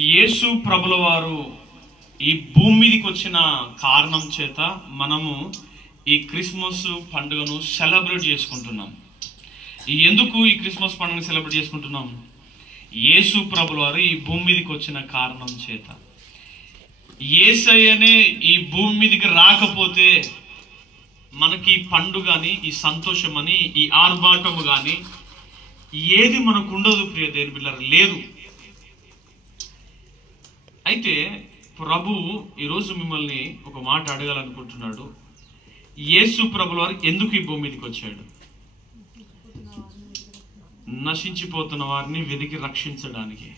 యేసు ప్రభుల వారు ఈ భూమి మీదకి వచ్చిన కారణం చేత మనము ఈ క్రిస్మస్ పండుగను సెలబ్రేట్ చేసుకుంటున్నాం. ఎందుకు ఈ క్రిస్మస్ పండుగను సెలబ్రేట్ చేసుకుంటున్నాం? యేసు ప్రభుల వారు ఈ భూమి మీదకి వచ్చిన కారణం చేత. యేసయ్యనే ఈ భూమి మీదకి రాకపోతే మనకి పండుగ అని, ఈ సంతోషం అని, ఈ ఆర్భాటము కానీ ఏది మనకు ఉండదు ప్రియ దేవుని బిడ్డలారా, లేదు. అయితే ప్రభు ఈరోజు మిమ్మల్ని ఒక మాట అడగాలనుకుంటున్నాడు. యేసు ప్రభుల వారు ఎందుకు ఈ భూమి మీదకి వచ్చాడు? నశించిపోతున్న వారిని వెతికి రక్షించడానికి.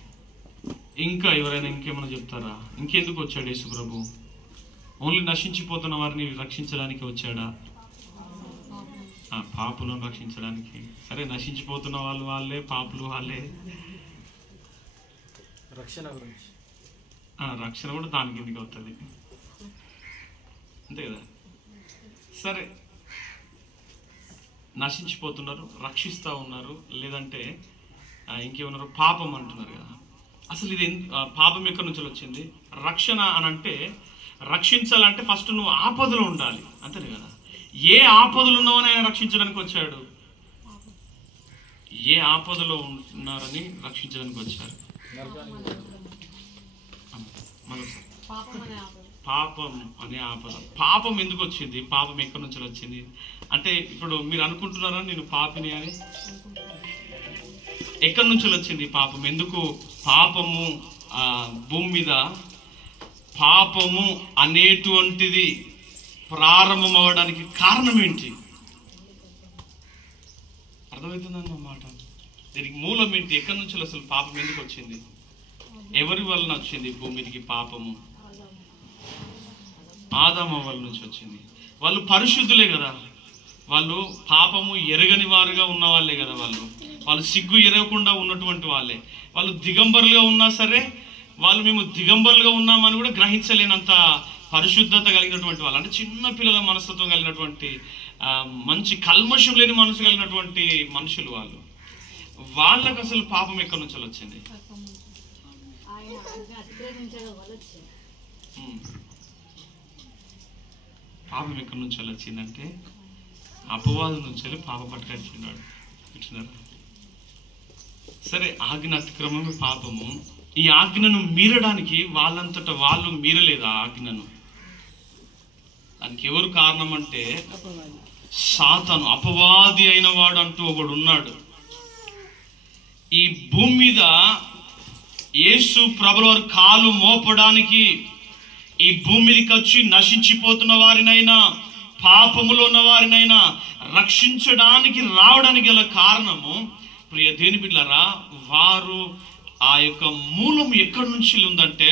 ఇంకా ఎవరైనా ఇంకేమైనా చెప్తారా? ఇంకెందుకు వచ్చాడు యేసు ప్రభు? ఓన్లీ నశించిపోతున్న వారిని రక్షించడానికి వచ్చాడా? పాపులను రక్షించడానికి. సరే, నశించిపోతున్న వాళ్ళు వాళ్ళే, పాపులు వాళ్ళే. రక్షణ గురించి, రక్షణ కూడా దాని కిందకి వస్తుంది, అంతే కదా. సరే, నశించిపోతున్నారు, రక్షిస్తూ ఉన్నారు, లేదంటే ఇంకేమన్నారు, పాపం అంటున్నారు కదా. అసలు ఇది పాపం ఎక్కడి నుంచి వచ్చింది? రక్షణ అని అంటే, రక్షించాలంటే ఫస్ట్ నువ్వు ఆపదలో ఉండాలి, అంతే కదా. ఏ ఆపదలు ఉన్నావని ఆయన రక్షించడానికి వచ్చాడు? ఏ ఆపదలో ఉన్నారని రక్షించడానికి వచ్చారు? పాపం అనే ఆపద. పాపం ఎందుకు వచ్చింది? పాపం ఎక్కడి నుంచి వచ్చింది అంటే, ఇప్పుడు మీరు అనుకుంటున్నారా నేను పాపిని అని? ఎక్కడి నుంచి వచ్చింది పాపం? ఎందుకు పాపము భూమి మీద, పాపము అనేటువంటిది ప్రారంభం అవ్వడానికి కారణం ఏంటి? అర్థమవుతుందన్నమాట. దీనికి మూలం ఏంటి? ఎక్కడి నుంచి అసలు పాపం ఎందుకు వచ్చింది? ఎవరి వలన వచ్చింది భూమి మీదకి పాపము? ఆదాము వాళ్ళ నుంచి వచ్చింది. వాళ్ళు పరిశుద్ధులే కదా, వాళ్ళు పాపము ఎరగని వారుగా ఉన్న వాళ్ళే కదా, వాళ్ళు సిగ్గు ఎరగకుండా ఉన్నటువంటి వాళ్ళే. వాళ్ళు దిగంబరులుగా ఉన్నా సరే, వాళ్ళు మేము దిగంబరులుగా ఉన్నామని కూడా గ్రహించలేనంత పరిశుద్ధత కలిగినటువంటి వాళ్ళు. అంటే చిన్న పిల్లల మనస్తత్వం కలిగినటువంటి, మంచి కల్మషం లేని మనసు కలిగినటువంటి మనుషులు వాళ్ళు. వాళ్ళకు అసలు పాపం ఎక్కడి నుంచి వచ్చింది? పాపం ఎక్కడి నుంచి వచ్చిందంటే, అపవాదు నుంచి పాప పట్టుకొచ్చినాడు. సరే, ఆజ్ఞ అతిక్రమమే పాపము. ఈ ఆజ్ఞను మీరడానికి వాళ్ళంతటా వాళ్ళు మీరలేదు. ఆ ఆజ్ఞను దానికి ఎవరు కారణం అంటే, సాతాను, అపవాది అయిన వాడు అంటూ ఒకడు ఉన్నాడు. ఈ భూమి మీద యేసు ప్రభుల వారు కాలు మోపడానికి ఈ భూమి మీదకి వచ్చి నశించిపోతున్న వారినైనా, పాపములో ఉన్న వారినైనా రక్షించడానికి రావడానికి గల కారణము ప్రియ దేవుని బిడ్డలారా, వారు ఆ యొక్క మూలం ఎక్కడి నుంచి ఉందంటే,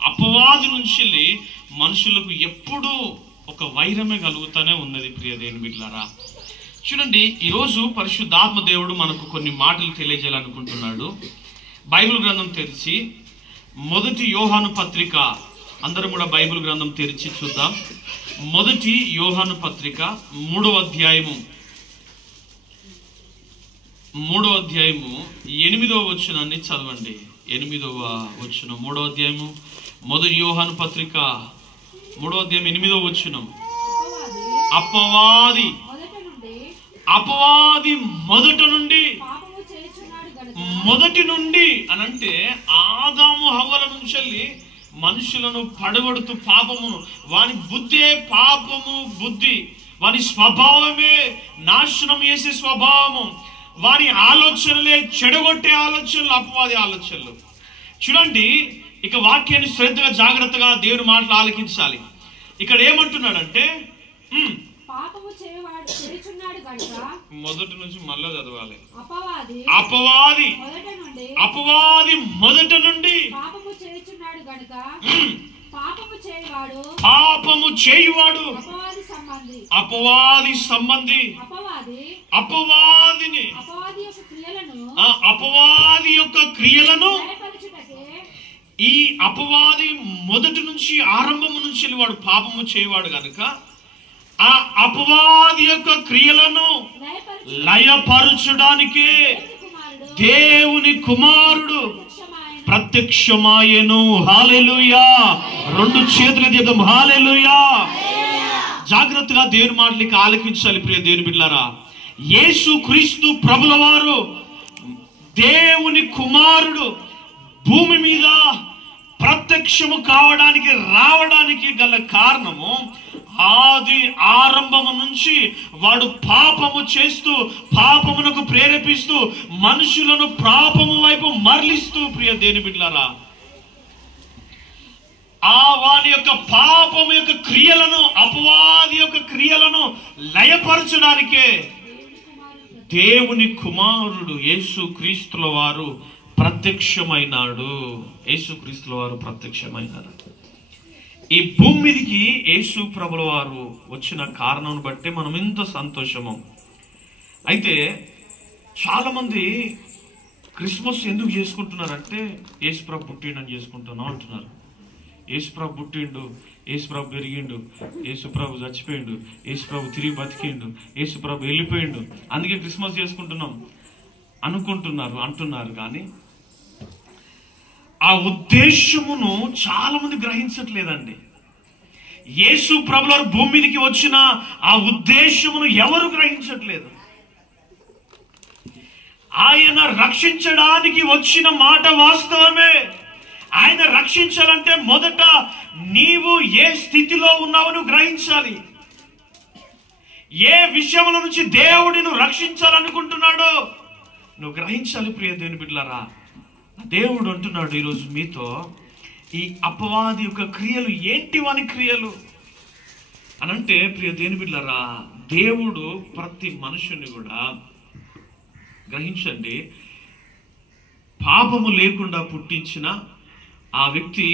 అపవాది నుంచి మనుషులకు ఎప్పుడూ ఒక వైరమే కలుగుతూనే ఉన్నది ప్రియ దేవుని బిడ్డలారా. చూడండి, ఈరోజు పరిశుద్ధాత్మ దేవుడు మనకు కొన్ని మాటలు తెలియజేయాలనుకుంటున్నాడు. బైబిల్ గ్రంథం తెరిచి మొదటి యోహాను పత్రిక, అందరం కూడా బైబిల్ గ్రంథం తెరిచి చూద్దాం. మొదటి యోహాను పత్రిక 3వ అధ్యాయము 8వ వచనాన్ని చదవండి. 8వ వచనం, 3వ అధ్యాయము మొదటి యోహాను పత్రిక 3వ అధ్యాయం 8వ వచనం. అపవాది మొదటి నుండి అనంటే, ఆదాము హవ్వల నుంచి మనుషులను పడగొడుతూ పాపమును, వాని బుద్ధే పాపము బుద్ధి, వాని స్వభావమే నాశనం చేసే స్వభావము, వారి ఆలోచనలే చెడగొట్టే ఆలోచనలు, అపవాది ఆలోచనలు. చూడండి, ఇక వాక్యాన్ని శ్రద్ధగా జాగ్రత్తగా దేవుని మాటలు ఆలకించాలి. ఇక్కడ ఏమంటున్నాడంటే, మొదటి నుంచి మళ్ళా చదవాలి. అపవాది మొదట నుండి పాపము చేయువాడు అపవాది సంబంధి. అపవాది యొక్క క్రియలను, ఈ అపవాది మొదటి నుంచి, ఆరంభము నుంచి వాడు పాపము చేయవాడు కనుక, ఆ అపవాది యొక్క క్రియలను లయపరచడానికే దేవుని కుమారుడు ప్రత్యక్షమాయెను. హల్లెలూయా. రెండు చేతులు ఎత్తుదాం. హల్లెలూయా. జాగ్రత్తగా దేవుని మాటలకి ఆలకించాలి ప్రియ దేవుని బిడ్డలారా. యేసు క్రీస్తు ప్రభుల వారు దేవుని కుమారుడు భూమి మీద ప్రత్యక్షము కావడానికి రావడానికి గల కారణము, ఆది ఆరంభము నుంచి వాడు పాపము చేస్తూ పాపమునకు ప్రేరేపిస్తూ మనుషులను పాపము వైపు మరలిస్తూ ప్రియ దేవుని బిడ్డలారా, వాని యొక్క పాపము యొక్క క్రియలను, అపవాది యొక్క క్రియలను లయపరచడానికే దేవుని కుమారుడు యేసు క్రీస్తుల వారు ప్రత్యక్షమైనాడు. యేసు క్రీస్తుల వారు ప్రత్యక్షమైనారు. ఈ భూమి మీదకి యేసు ప్రభుల వారు వచ్చిన కారణం బట్టి మనం ఇంత సంతోషము. అయితే చాలా మంది క్రిస్మస్ ఎందుకు చేసుకుంటున్నారంటే యేసు ప్రభు పుట్టిండని చేసుకుంటున్నాం అంటున్నారు. యేసు ప్రభు పుట్టిండు, యేసు ప్రభు పెరిగిండు, యేసు ప్రభు చచ్చిపోయిండు, యేసు ప్రభు తిరిగి బతికిండు, యేసు ప్రభు వెళ్ళిపోయిండు, అందుకే క్రిస్మస్ చేసుకుంటున్నాం అంటున్నారు. కానీ ఆ ఉద్దేశమును చాలా మంది గ్రహించట్లేదండి. యేసు ప్రభుల భూమి మీదకి వచ్చిన ఆ ఉద్దేశమును ఎవరు గ్రహించట్లేదు. ఆయన రక్షించడానికి వచ్చిన మాట వాస్తవమే. ఆయన రక్షించాలంటే మొదట నీవు ఏ స్థితిలో ఉన్నావో గ్రహించాలి. ఏ విషయముల నుంచి దేవుడిని రక్షించాలనుకుంటున్నాడో నువ్వు గ్రహించాలి ప్రియ దేవుని బిడ్డలారా. దేవుడు అంటున్నాడు ఈరోజు మీతో, ఈ అపవాది యొక్క క్రియలు ఏంటి వాని క్రియలు అనంటే ప్రియ దేవుని బిడ్డలారా, దేవుడు ప్రతి మనుషుని కూడా గ్రహించండి, పాపము లేకుండా పుట్టించిన ఆ వ్యక్తి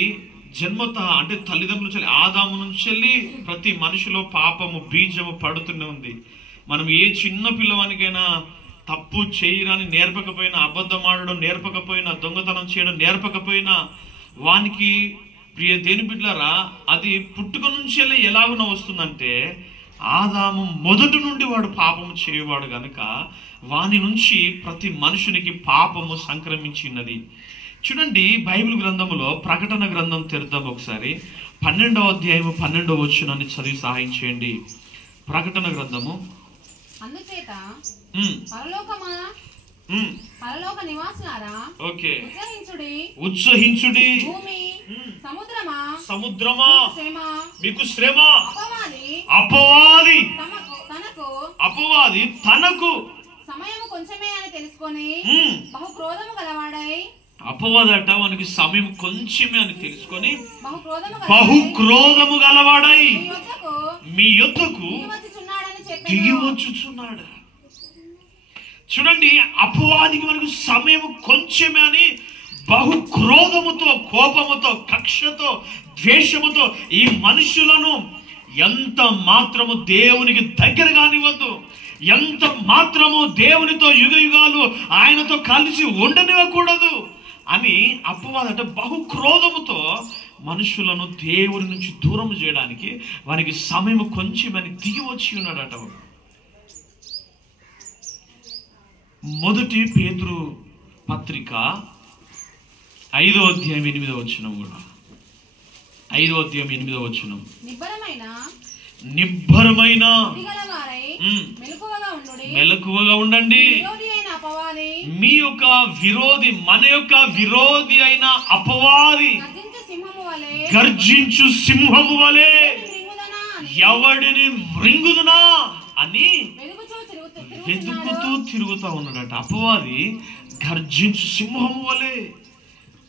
జన్మత అంటే తల్లిదండ్రుల నుంచి ఆదాము నుంచి ప్రతి మనిషిలో పాపము బీజము పడుతూనే ఉంది. మనం ఏ చిన్న పిల్లవానికైనా తప్పు చేయరాని నేర్పకపోయినా, అబద్ధం ఆడడం నేర్పకపోయినా, దొంగతనం చేయడం నేర్పకపోయినా వానికి ప్రియ దేని బిడ్డలారా అది పుట్టుక నుంచి ఎలాగున వస్తుందంటే, ఆదాము మొదటి నుండి వాడు పాపము చేయవాడు గనుక వాని నుంచి ప్రతి మనుషునికి పాపము సంక్రమించినది. చూడండి, బైబిల్ గ్రంథములో ప్రకటన గ్రంథం తెరుద్దాం ఒకసారి. 12వ అధ్యాయము 12వ వచనాన్ని చదివి సహాయం చేయండి. ప్రకటన గ్రంథము. అందుచేత పరలోక నివాసులారా, ఉత్సహించుడి. భూమి సముద్రమా మీకు శ్రమ. అపవాది తనకు సమయము కొంచెమే అని తెలుసుకొని బహు క్రోధము గలవాడై, అపవాదట మనకి సమయం కొంచెమే అని తెలుసుకొని బహు క్రోధము గలవాడై మీ యొద్దకు దిగి వచ్చుచున్నాడు. చూడండి, అపవాదికి మనకు సమయం కొంచెమే అని బహు క్రోధముతో, కోపముతో, కక్షతో, ద్వేషముతో ఈ మనుషులను ఎంత మాత్రము దేవునికి దగ్గర కానివ్వద్దు, ఎంత మాత్రము దేవునితో యుగ యుగాలు ఆయనతో కలిసి ఉండనివ్వకూడదు అని అపవాదట బహు క్రోధముతో మనుషులను దేవుని నుంచి దూరం చేయడానికి వారికి సమయం కొంచెమని దిగి వచ్చి ఉన్నాడట. మొదటి పేతురు పత్రిక 5వ అధ్యాయం 8వ వచనం కూడా 5వ అధ్యాయం 8వ వచనం, నిబ్బరమైన మెలకువగా ఉండండి, మీ యొక్క విరోధి, మన యొక్క విరోధి అయిన అపవాది గర్జించు సింహము వలె ఎవడిని మృంగుదునా అని వెతుకుతూ తిరుగుతా ఉన్నాడట. అపవాది గర్జించు సింహము వలె.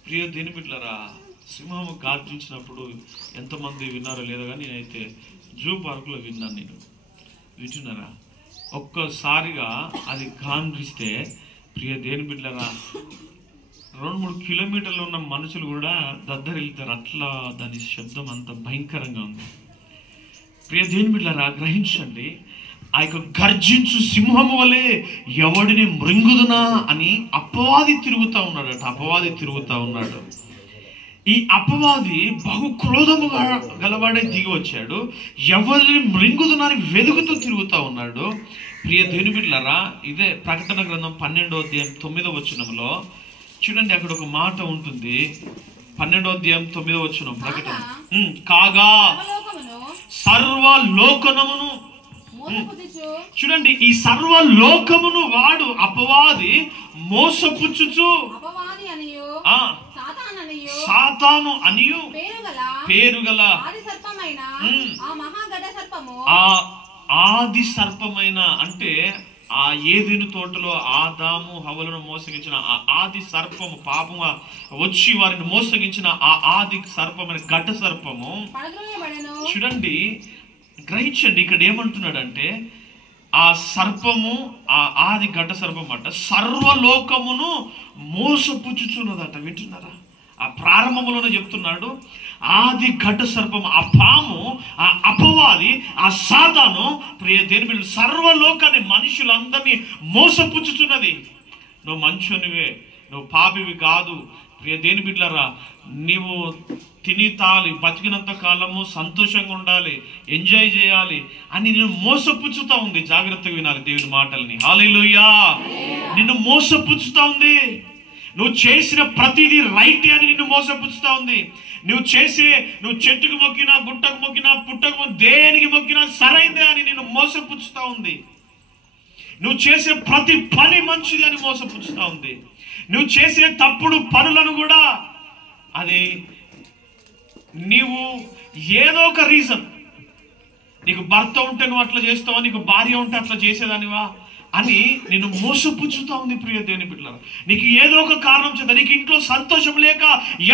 ప్రియ దేని బిడ్డలారా, సింహము గర్జించినప్పుడు ఎంతమంది విన్నారో లేదో కానీ నేనైతే జూ పార్కులో విన్నాను. నేను వింటున్నారా? ఒక్కసారిగా అది గాండ్రిస్తే ప్రియ దేని బిడ్డలారా 2-3 కిలోమీటర్లు ఉన్న మనుషులు కూడా దద్దరిల్లుతారు. అట్లా దాని శబ్దం అంత భయంకరంగా ఉంది. ప్రియ దేని బిడ్డలారా, గ్రహించండి, ఆ యొక్క గర్జించు సింహము వలె ఎవడిని మృంగుదునా అని అపవాది తిరుగుతూ ఉన్నాడట. అపవాది తిరుగుతూ ఉన్నాడు. ఈ అపవాది బహు క్రోధముగా గలవాడే దిగి వచ్చాడు. ఎవరిని మృంగుదునా అని వెతుకుతూ తిరుగుతూ ఉన్నాడు. ప్రియ దేవుని బిడ్డలారా, ఇదే ప్రకటన గ్రంథం 12వ అధ్యాయం 9వ వచనంలో చూడండి, అక్కడ ఒక మాట ఉంటుంది, 12వ అధ్యాయం 9వ వచనం ప్రకటన. కాగా సర్వలోకమును, చూడండి, ఈ సర్వలోకమును వాడు అపవాది మోసపుచ్చుచు సాతాను అనియు పేరుగల ఆది సర్పమైన, అంటే ఆ ఏదెను తోటలో ఆదాము హవ్వలను మోసగించిన ఆ ఆది సర్పము, పాపము వచ్చి వారిని మోసగించిన ఆ ఆది సర్పమైన ఘట సర్పము, చూడండి, గ్రహించండి, ఇక్కడ ఏమంటున్నాడంటే ఆ సర్పము, ఆ ఆది ఘట సర్పం అంట సర్వలోకమును మోసపుచ్చుచున్నదట. వింటున్నారా? ఆ ప్రారంభంలోనే చెప్తున్నాడు, ఆది ఘట సర్పం, ఆ పాము, ఆ అపవాది, ఆ సాతాను ప్రియ దేవుని సర్వలోకాన్ని, మనుషులందరినీ మోసపుచ్చుచున్నది. నువ్వు మంచోనివే, నువ్వు పాపివి కాదు, ప్రియ దేవుని బిడ్డలారా, నీవు తిని తాలి బతికినంత కాలము సంతోషంగా ఉండాలి, ఎంజాయ్ చేయాలి అని నిన్ను మోసపుచ్చుతా ఉంది. జాగ్రత్తగా వినాలి దేవుని మాటల్ని. హల్లెలూయా. నిన్ను మోసపుచ్చుతా ఉంది. నువ్వు చేసిన ప్రతిదీ రైట్ అని నిన్ను మోసపుచ్చుతా ఉంది. నువ్వు చెట్టుకు మొక్కినా, గుట్టకు మొక్కినా, పుట్టకు దేనికి మొక్కినా సరైందే అని నిన్ను మోసపుచ్చుతా ఉంది. నువ్వు చేసే ప్రతి పని మంచిది అని మోసపుచ్చుతా ఉంది. నువ్వు చేసే తప్పుడు పనులను కూడా, అది నీవు ఏదో ఒక రీజన్, నీకు భర్త ఉంటే నువ్వు అట్లా చేస్తావా, నీకు భార్య ఉంటే అట్లా చేసేదానివా అని నిన్ను మోసపుచ్చుతా ఉంది. ప్రియ దేవుని బిడ్డలారా, నీకు ఏదో ఒక కారణం చేత, నీకు ఇంట్లో సంతోషం లేక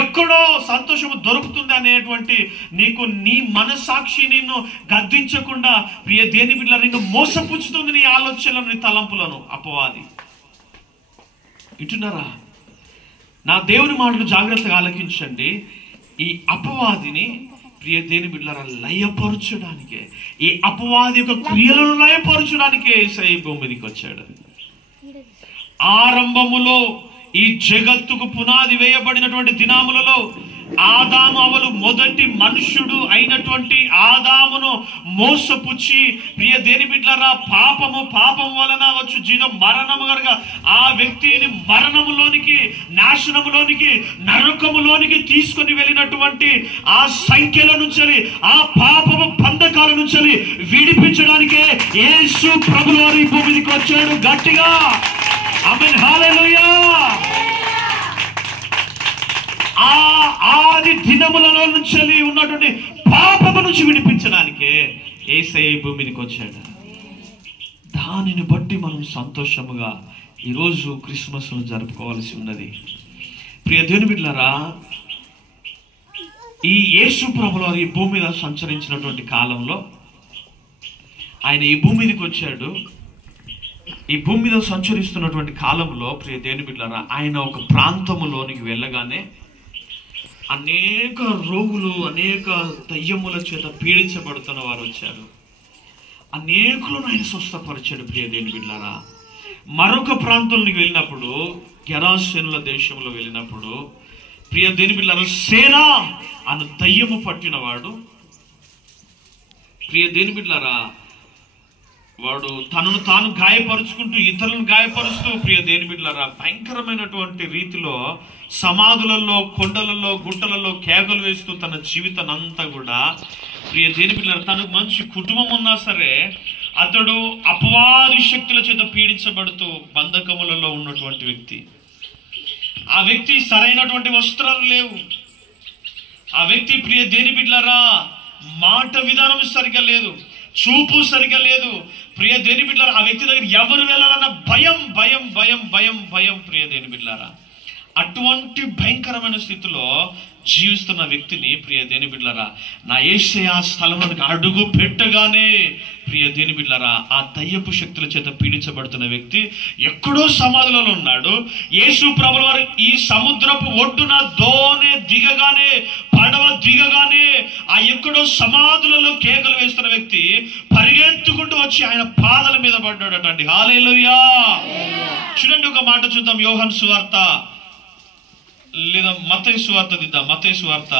ఎక్కడో సంతోషం దొరుకుతుంది అనేటువంటి నీకు నీ మనసాక్షి నిన్ను గద్దించకుండా ప్రియ దేవుని బిడ్డలారా నిన్ను మోసపుచ్చుతుంది. నీ ఆలోచనలను, నీ తలంపులను అపవాది. వింటున్నారా? నా దేవుని మాటలు జాగ్రత్తగా ఆలకించండి. ఈ అపవాదిని ప్రియ దేవుని బిడ్డలారా లయపరచడానికే, ఈ అపవాది యొక్క క్రియలను లయపరచడానికే యేసయ్య భూమి మీదకి వచ్చాడు. ఆరంభములో ఈ జగత్తుకు పునాది వేయబడినటువంటి దినాములలో ఆదాము అవలు మొదటి మనుష్యుడు అయినటువంటి ఆదామును మోసపుచ్చి ప్రియ దేవుని బిడ్డలారా పాపం వలన వచ్చు జీవం మరణము కనుక ఆ వ్యక్తిని మరణములోనికి, నాశనములోనికి, నరకములోనికి తీసుకొని వెళ్ళినటువంటి ఆ సంఖ్యల నుంచి, ఆ పాపము బంధకాల నుంచి విడిపించడానికే యేసు ప్రభువు వారి భూమికి వచ్చాడు. గట్టిగా ఆమేన్, హల్లెలూయా. ఆది దినములలో నుంచి ఉన్నటువంటి పాపము నుంచి విడిపించడానికే యేసయ్య భూమి మీదకి వచ్చాడు. దానిని బట్టి మనం సంతోషముగా ఈరోజు క్రిస్మస్ను జరుపుకోవాల్సి ఉన్నది. ప్రియ దేవుని బిడ్డలారా, ఈ యేసు ప్రభువు ఈ భూమి మీద సంచరించినటువంటి కాలంలో ఆయన ఈ భూమి మీదకి వచ్చాడు. ఈ భూమి మీద సంచరిస్తున్నటువంటి కాలంలో ప్రియ దేవుని బిడ్డలారా, ఆయన ఒక ప్రాంతములోనికి వెళ్ళగానే అనేక రోగులు, అనేక దయ్యముల చేత పీడించబడుతున్న వారు వచ్చారు. అనేకులను ఆయన స్వస్థపరిచాడు. ప్రియ దేవుని బిడ్డలారా, మరొక ప్రాంతంలోకి వెళ్ళినప్పుడు, గెరాసేనుల దేశంలో వెళ్ళినప్పుడు ప్రియ దేవుని బిడ్డలారా, సేన అను దయ్యము పట్టినవాడు, ప్రియ దేవుని బిడ్డలారా, వాడు తనను తాను గాయపరుచుకుంటూ ఇతరులను గాయపరుస్తూ ప్రియ దేవుని బిడ్డలారా భయంకరమైనటువంటి రీతిలో సమాధులలో, కొండలలో, గుట్టలలో కేకలు వేస్తూ తన జీవితాన్ని అంతా కూడా ప్రియ దేవుని బిడ్డలారా, తనకు మంచి కుటుంబం ఉన్నా సరే అతడు అపవాది శక్తుల చేత పీడించబడుతూ బంధకములలో ఉన్నటువంటి వ్యక్తి. ఆ వ్యక్తి సరైనటువంటి వస్త్రాలు లేవు. ఆ వ్యక్తి ప్రియ దేవుని బిడ్డలారా మాట విధానం సరిగా లేదు, చూపు సరిగా లేదు. ప్రియ దేవుని బిడ్డలారా, ఆ వ్యక్తి దగ్గర ఎవరు వెళ్ళాలన్న భయం భయం భయం భయం భయం. ప్రియ దేవుని బిడ్డలారా, అటువంటి భయంకరమైన స్థితిలో జీవిస్తున్న వ్యక్తిని ప్రియ దేవుని బిడ్డలారా, నా యేసయ్య స్థలంలోకి అడుగు పెట్టగానే ప్రియ దేవుని బిడ్డలారా ఆ దయ్యపు శక్తుల చేత పీడించబడుతున్న వ్యక్తి ఎక్కడో సమాధులలో ఉన్నాడు. యేసు ప్రభువు వారు ఈ సముద్రపు ఒడ్డున దోణి దిగగానే, పడవ దిగగానే ఆ ఎక్కడో సమాధులలో కేకలు వేస్తున్న వ్యక్తి పరిగెత్తుకుంటూ వచ్చి ఆయన పాదాల మీద పడ్డాడటండి. హల్లెలూయా. చూడండి, ఒక మాట చూద్దాం. యోహాను సువార్త లేదా మత్తయి సువార్త దిద్దాం. మత్తయి సువార్త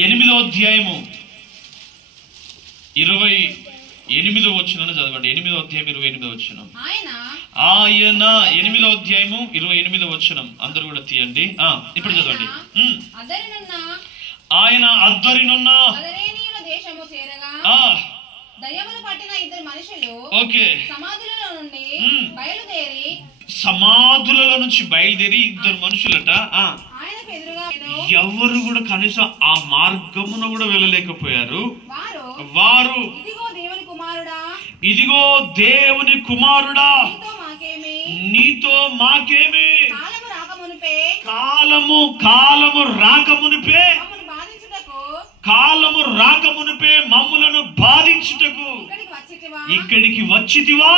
8వ అధ్యాయము 8వ వచనం చదవండి. 8వ అధ్యాయం 28వ వచనం. ఆయన 8వ అధ్యాయము 28వ వచనం. అందరూ కూడా తీయండి. ఇప్పుడు చదవండి. ఆయన అద్దరినున్న దేశము చేరగా దయ్యములు పట్టిన ఇద్దరు మనుషులు సమాధులలో నుండి బయలుదేరి ఇద్దరు మనుషులట ఎవరు కూడా కనీసం ఆ మార్గమున కూడా వెళ్ళలేకపోయారు. వారు ఇదిగో దేవుని కుమారుడా నీతో మాకేమి, కాలము రాకమునిపే మమ్ములను బాధించుటకు ఇక్కడికి వచ్చితివా.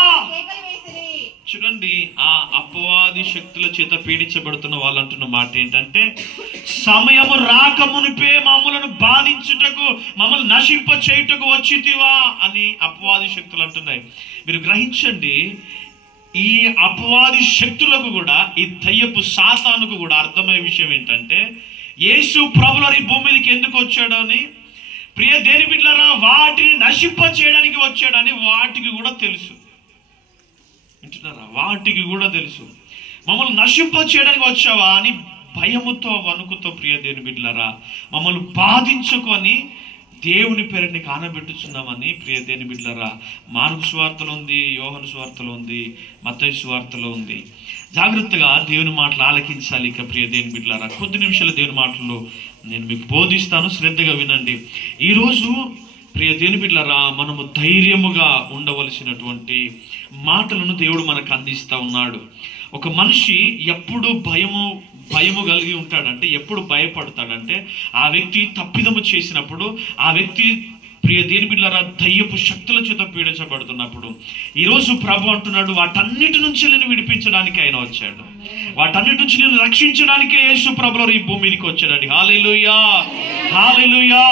చూడండి, ఆ అపవాది శక్తుల చేత పీడించబడుతున్న వాళ్ళు అంటున్న మాట ఏంటంటే, సమయము రాకమునిపే మమ్మలను బాధించుటకు, మమ్మల్ని నశింప చేయుటకు వచ్చితివా అని అపవాది శక్తులు అంటున్నాయి. మీరు గ్రహించండి, ఈ అపవాది శక్తులకు కూడా, ఈ దయ్యపు సాతానుకు కూడా అర్థమయ్యే విషయం ఏంటంటే, యేసు ప్రభువారు ఈ భూమి మీదకి ఎందుకు వచ్చాడని, ప్రియ దేని బిడ్డలారా వాటిని నశింప చేయడానికి వచ్చాడని వాటికి కూడా తెలుసు. వింటున్నారా? వాటికి కూడా తెలుసు. మమ్మల్ని నశింప చేయడానికి వచ్చావా అని భయముతో వణుకుతో ప్రియ దేని బిడ్డలారా మమ్మల్ని బాధించుకొని దేవుని పేరుని కానబెట్టుచున్నామని ప్రియ దేని బిడ్డలారా మార్కు సువార్తలో ఉంది, యోహాను సువార్తలో ఉంది, మత్తయి సువార్తలో ఉంది. జాగ్రత్తగా దేవుని మాటలు ఆలకించాలి. ఇక ప్రియ దేని బిడ్డలారా కొద్ది నిమిషాలు దేవుని మాటలు నేను మీకు బోధిస్తాను, శ్రద్ధగా వినండి. ఈరోజు ప్రియ దేని బిడ్డలారా మనము ధైర్యముగా ఉండవలసినటువంటి మాటలను దేవుడు మనకు అందిస్తూ ఉన్నాడు. ఒక మనిషి ఎప్పుడు భయము కలిగి ఉంటాడంటే, ఎప్పుడు భయపడతాడంటే, ఆ వ్యక్తి తప్పిదము చేసినప్పుడు, ఆ వ్యక్తి ప్రియ దేని బిడ్డలారా దయ్యపు శక్తుల చేత పీడించబడుతున్నప్పుడు. ఈరోజు ప్రభు అంటున్నాడు, వాటన్నిటి నుంచి నేను విడిపించడానికి ఆయన వచ్చాడు, వాటన్నిటి నుంచి నేను రక్షించడానికే యేసు ప్రభువారు ఈ భూమి మీదకి వచ్చాడండి. హల్లెలూయా, హల్లెలూయా.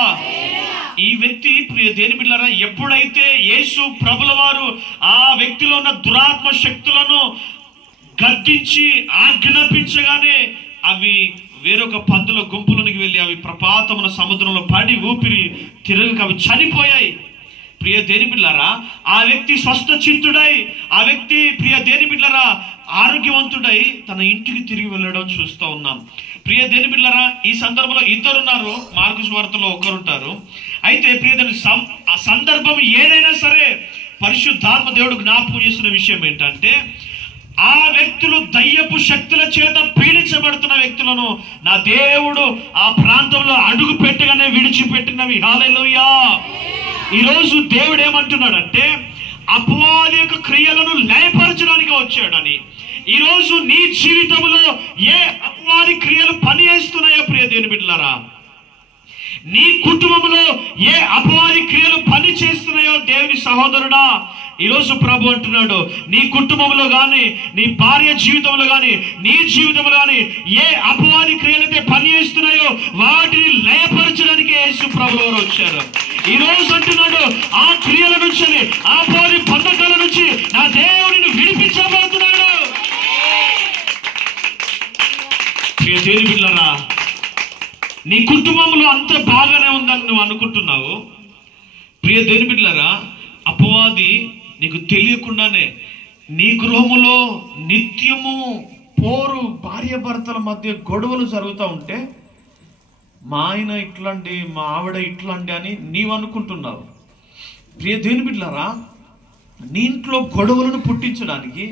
ఈ వ్యక్తి ప్రియ దేని బిడ్డలారా ఎప్పుడైతే యేసు ప్రభుల వారు ఆ వ్యక్తిలో ఉన్న దురాత్మ శక్తులను గద్దించి ఆజ్ఞాపించగానే అవి వేరొక పందుల గుంపులోనికి వెళ్ళి అవి ప్రపాతమున సముద్రంలో పడి ఊపిరి తిరగక అవి చనిపోయాయి. ప్రియ దేని బిడ్డలారా ఆ వ్యక్తి స్వస్థ చిత్తుడై, ఆ వ్యక్తి ప్రియ దేని బిడ్డలారా ఆరోగ్యవంతుడై తన ఇంటికి తిరిగి వెళ్ళడం చూస్తూ ఉన్నాం. ప్రియ దేని బిడ్డలారా ఈ సందర్భంలో ఇద్దరున్నారు, మార్కు సువార్తలో ఒకరుంటారు. అయితే ప్రియ దేని ఆ సందర్భం ఏదైనా సరే పరిశుద్ధాత్మ దేవుడు జ్ఞాపకం చేస్తున్న విషయం ఏంటంటే, ఆ వ్యక్తులు దయ్యపు శక్తుల చేత పీడించబడుతున్న వ్యక్తులను నా దేవుడు ఆ ప్రాంతంలో అడుగు పెట్టగానే విడిచిపెట్టినవి. హల్లెలూయా. ఈరోజు దేవుడు ఏమంటున్నాడంటే, అపవాది యొక్క క్రియలను లయపరచడానికి వచ్చాడని. ఈరోజు నీ జీవితంలో ఏ అపవాది క్రియలు పనిచేస్తున్నాయో ప్రియ దేవుని బిడ్డలారా, నీ కుటుంబంలో ఏ అపవాది క్రియలు పని చేస్తున్నాయో దేవుని సహోదరుడా, ఈరోజు ప్రభు అంటున్నాడు, నీ కుటుంబంలో కానీ, నీ భార్య జీవితంలో కానీ, నీ జీవితంలో కానీ ఏ అపవాది క్రియలైతే పని చేస్తున్నాయో వాటిని లయపరచడానికి యేసు ప్రభు వారు వచ్చారు. ఈరోజు అంటున్నాడు, ఆ క్రియల నుంచి, ఆ అపవాది బంధకాల నుంచి నా దేవుడిని విడిపించబోతున్నాడు. దేవుని బిడ్డలారా నీ కుటుంబంలో అంత బాగానే ఉందని నువ్వు అనుకుంటున్నావు. ప్రియ దేవుని బిడ్డలారా అపవాది నీకు తెలియకుండానే నీ గృహములో నిత్యము పోరు, భార్య భర్తల మధ్య గొడవలు జరుగుతూ ఉంటే, మా ఆయన ఇట్లాంటి, మా ఆవిడ ఇట్లాంటి అని నీవు అనుకుంటున్నావు. ప్రియ దేవుని బిడ్డలారా నీ ఇంట్లో గొడవలను పుట్టించడానికి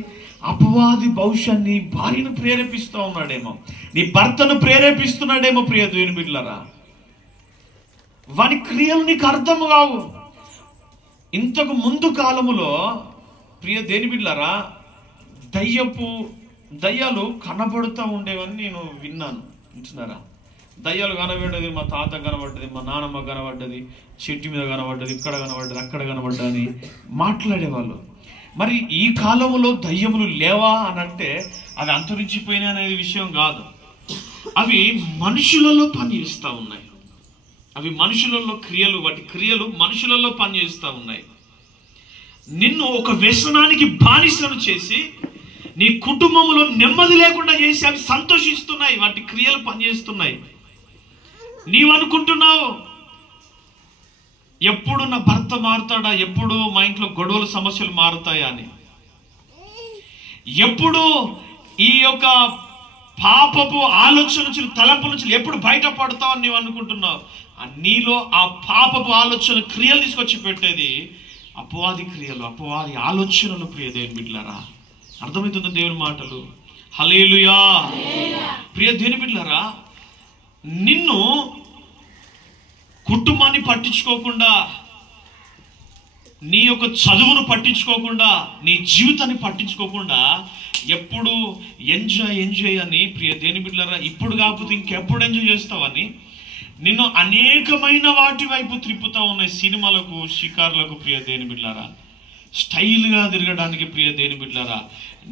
అపవాది బహుశా నీ భార్యను ప్రేరేపిస్తూ ఉన్నాడేమో, నీ భర్తను ప్రేరేపిస్తున్నాడేమో. ప్రియ దేవుని బిడ్డలారా వాని క్రియలు నీకు అర్థం కావు. ఇంతకు ముందు కాలములో ప్రియ దేని బిడ్డలారా దయ్యాలు కనబడుతూ ఉండేవని నేను విన్నాను. వింటున్నారా? దయ్యాలు కనబడ్డది, మా తాత కనబడ్డది, మా నాన్నమ్మ కనబడ్డది, చెట్టు మీద కనబడ్డది, ఇక్కడ కనబడ్డది, అక్కడ కనబడ్డని మాట్లాడేవాళ్ళు. మరి ఈ కాలంలో దయ్యములు లేవా అని అంటే అవి అంతరించిపోయినాయి అనేది విషయం కాదు. అవి మనుషులలో పనిచేస్తూ ఉన్నాయి. అవి మనుషులలో క్రియలు, వాటి క్రియలు మనుషులలో పనిచేస్తూ ఉన్నాయి. నిన్ను ఒక వ్యసనానికి బానిసను చేసి నీ కుటుంబంలో నెమ్మది లేకుండా చేసి అవి సంతోషిస్తున్నాయి, వాటి క్రియలు పనిచేస్తున్నాయి. నీవు అనుకుంటున్నావు ఎప్పుడు నా భర్త మారుతాడా, ఎప్పుడు మా ఇంట్లో గొడవలు సమస్యలు మారుతాయా అని, ఎప్పుడు ఈ యొక్క పాపపు ఆలోచన నుంచి తలంపుల నుంచి ఎప్పుడు బయటపడతావు అని నీవు అనుకుంటున్నావు. నీలో ఆ పాపపు ఆలోచన క్రియలు తీసుకొచ్చి పెట్టేది అపవాది క్రియలు, అపవాది ఆలోచనలు. ప్రియ దేవుని బిడ్డలారా, అర్థమవుతుందో దేవుని మాటలు? హల్లెలూయా. ప్రియ దేవుని బిడ్డలారా, నిన్ను కుటుంబాన్ని పట్టించుకోకుండా, నీ యొక్క చదువును పట్టించుకోకుండా, నీ జీవితాన్ని పట్టించుకోకుండా ఎప్పుడు ఎంజాయ్ అని, ప్రియ దేవుని బిడ్డలారా, ఇప్పుడు కాకపోతే ఇంకెప్పుడు ఎంజాయ్ చేస్తావని నిన్ను అనేకమైన వాటి వైపు త్రిప్పుతా ఉన్నాయి. సినిమాలకు, షికార్లకు, ప్రియ దేవుని బిడ్డలారా, స్టైల్గా తిరగడానికి, ప్రియ దేవుని బిడ్డలారా,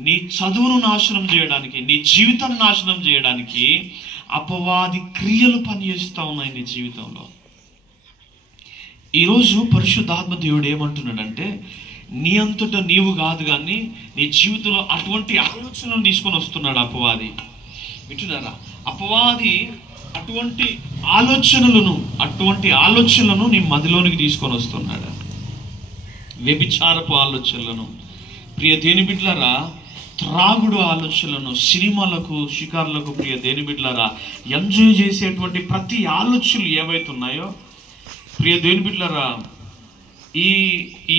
నీ చదువును నాశనం చేయడానికి, నీ జీవితాన్ని నాశనం చేయడానికి అపవాది క్రియలు పనిచేస్తూ ఉన్నాయి నీ జీవితంలో. ఈరోజు పరిశుద్ధాత్మ దేవుడు ఏమంటున్నాడంటే, నీ అంతటా నీవు కాదు కానీ నీ జీవితంలో అటువంటి ఆలోచనలు తీసుకొని వస్తున్నాడు అపవాది. వింటున్నారా? అపవాది అటువంటి ఆలోచనలను నీ మదిలోనికి తీసుకొని వస్తున్నాడు. వ్యభిచారపు ఆలోచనలను, ప్రియ దేవుని బిడ్డలారా, త్రాగుడు ఆలోచనలను, సినిమాలకు, షికార్లకు, ప్రియ దేవుని బిడ్డలారా, ఎంజాయ్ చేసేటువంటి ప్రతి ఆలోచనలు ఏవైతే ఉన్నాయో, ప్రియ దేవుని బిడ్డలారా, ఈ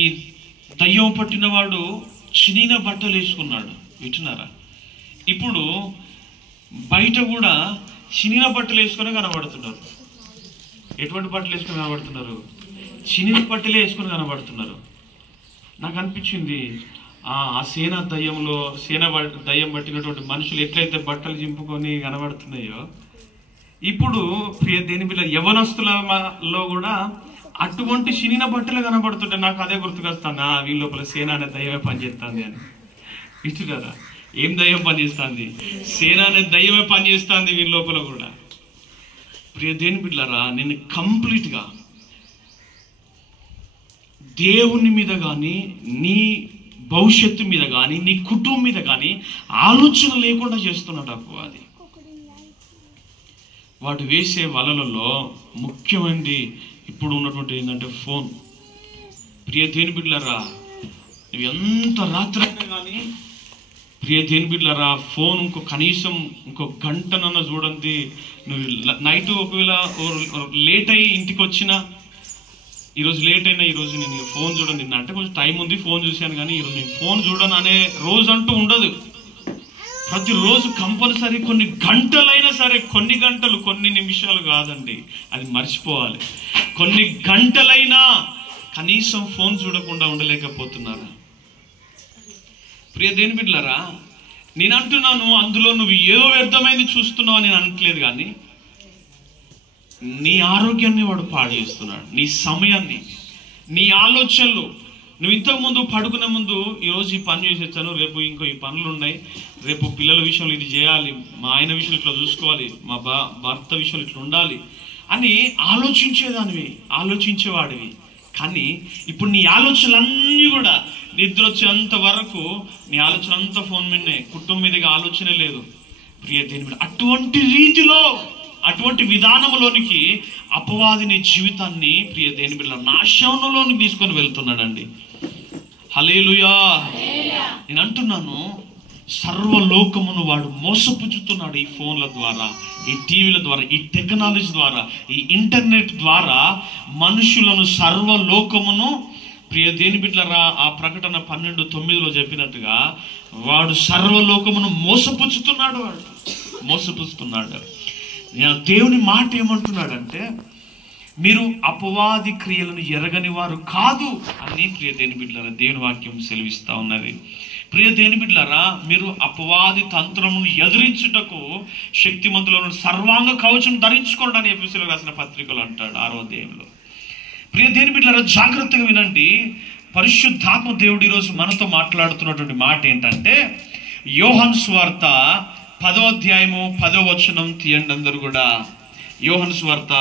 దయ్యం పట్టినవాడు చినిన బట్టలు వేసుకున్నాడు. వింటున్నారా? ఇప్పుడు బయట కూడా చినిన బట్టలు వేసుకొని కనబడుతున్నారు. ఎటువంటి బట్టలు వేసుకొని కనబడుతున్నారు? చినిన బట్టలే వేసుకొని కనబడుతున్నారు. నాకు అనిపించింది, ఆ సేన దయ్యం పట్టినటువంటి మనుషులు ఎట్లయితే బట్టలు చింపుకొని కనబడుతున్నాయో, ఇప్పుడు ప్రియ దేని బిడ్డ యవనస్తులలో కూడా అటువంటి చినిన బట్టలు కనబడుతుంటే నాకు అదే గుర్తుకొస్తాను, వీళ్ళ లోపల సేన అనే దయ్యమే పనిచేస్తుంది అని. ఇటు కదా, ఏం దయ్యం పనిచేస్తుంది? సేన అనే దయ్యమే పనిచేస్తుంది వీళ్ళ లోపల కూడా. ప్రియ దేని బిడ్డలారా, నేను కంప్లీట్గా దేవుని మీద కానీ, నీ భవిష్యత్తు మీద కానీ, నీ కుటుంబం మీద కానీ ఆలోచన లేకుండా చేస్తున్నాడు అపవాది. వాడు వేసే వలలలో ముఖ్యమైనది ఇప్పుడు ఉన్నటువంటి ఏంటంటే ఫోన్. ప్రియ దేవుని బిడ్డలారా, నువ్వు ఎంత రాత్రైనా కానీ, ప్రియ దేవుని బిడ్డలారా, ఫోన్ కనీసం ఇంకో గంటనన్నా చూడండి. నువ్వు నైట్ ఒకవేళ లేట్ అయ్యి ఇంటికి వచ్చినా, ఈరోజు లేట్ అయినా, ఈరోజు నేను ఫోన్ చూడను, నిన్న అంటే కొంచెం టైం ఉంది ఫోన్ చూశాను కానీ ఈరోజు నేను ఫోన్ చూడను అనే రోజు అంటూ ఉండదు. ప్రతిరోజు కంపల్సరీ కొన్ని గంటలైనా సరే, కొన్ని గంటలు, కొన్ని నిమిషాలు కాదండి, అది మర్చిపోవాలి. కొన్ని గంటలైనా కనీసం ఫోన్ చూడకుండా ఉండలేకపోతున్నారా? ప్రియ దేవుని బిడ్డలారా, నేను అంటున్నాను, అందులో నువ్వు ఏదో వ్యర్థమైంది చూస్తున్నావు అని నేను అనట్లేదు, కానీ నీ ఆరోగ్యాన్ని వాడు పాడు చేస్తున్నాడు, నీ సమయాన్ని, నీ ఆలోచనలు. నువ్వు ఇంతకుముందు పడుకునే ముందు ఈరోజు ఈ పని చేసి వచ్చాను, రేపు ఇంకో ఈ పనులు ఉన్నాయి, రేపు పిల్లల విషయంలో ఇది చేయాలి, మా ఆయన విషయంలో ఇట్లా చూసుకోవాలి, మా భర్త విషయంలో ఇట్లా ఉండాలి అని ఆలోచించేవాడివి. కానీ ఇప్పుడు నీ ఆలోచనలన్నీ కూడా నిద్ర వచ్చేంత వరకు నీ ఆలోచన అంతా ఫోన్ మీదనే, కుటుంబం మీదగా ఆలోచనే లేదు. ప్రియ దేవుని, అటువంటి రీతిలో, అటువంటి విధానంలోనికి అపవాది నీ జీవితాన్ని, ప్రియ దేవుని బిడ్డల, నాశనంలోనికి తీసుకొని వెళ్తున్నాడండి. హల్లెలూయా. నేను అంటున్నాను, సర్వలోకమును వాడు మోసపుచ్చుతున్నాడు. ఈ ఫోన్ల ద్వారా, ఈ టీవీల ద్వారా, ఈ టెక్నాలజీ ద్వారా, ఈ ఇంటర్నెట్ ద్వారా మనుషులను, సర్వలోకమును, ప్రియ దేవుని బిడ్డలారా, ఆ ప్రకటన 12:9 చెప్పినట్టుగా వాడు సర్వలోకమును మోసపుచ్చుతున్నాడు. దేవుని మాట ఏమంటున్నాడంటే, మీరు అపవాది క్రియలను ఎరగని వారు కాదు అని ప్రియ దేవుని బిడ్డలారా దేవుని వాక్యం సెలవిస్తూ ఉన్నది. ప్రియ దేవుని బిడ్డలారా, మీరు అపవాది తంత్రమును ఎదిరించుటకు శక్తిమంతులను సర్వాంగ కవచం ధరించుకోండి అని ఎఫెసీయులకు రాసిన పత్రికలు అంటాడు 6వ అధ్యాయంలో. ప్రియ దేవుని బిడ్డలారా, జాగ్రత్తగా వినండి. పరిశుద్ధాత్మ దేవుడు ఈరోజు మనతో మాట్లాడుతున్నటువంటి మాట ఏంటంటే, యోహాను సువార్త 10వ అధ్యాయము 10వ వచనం తీయండి అందరూ కూడా. యోహాను సువార్త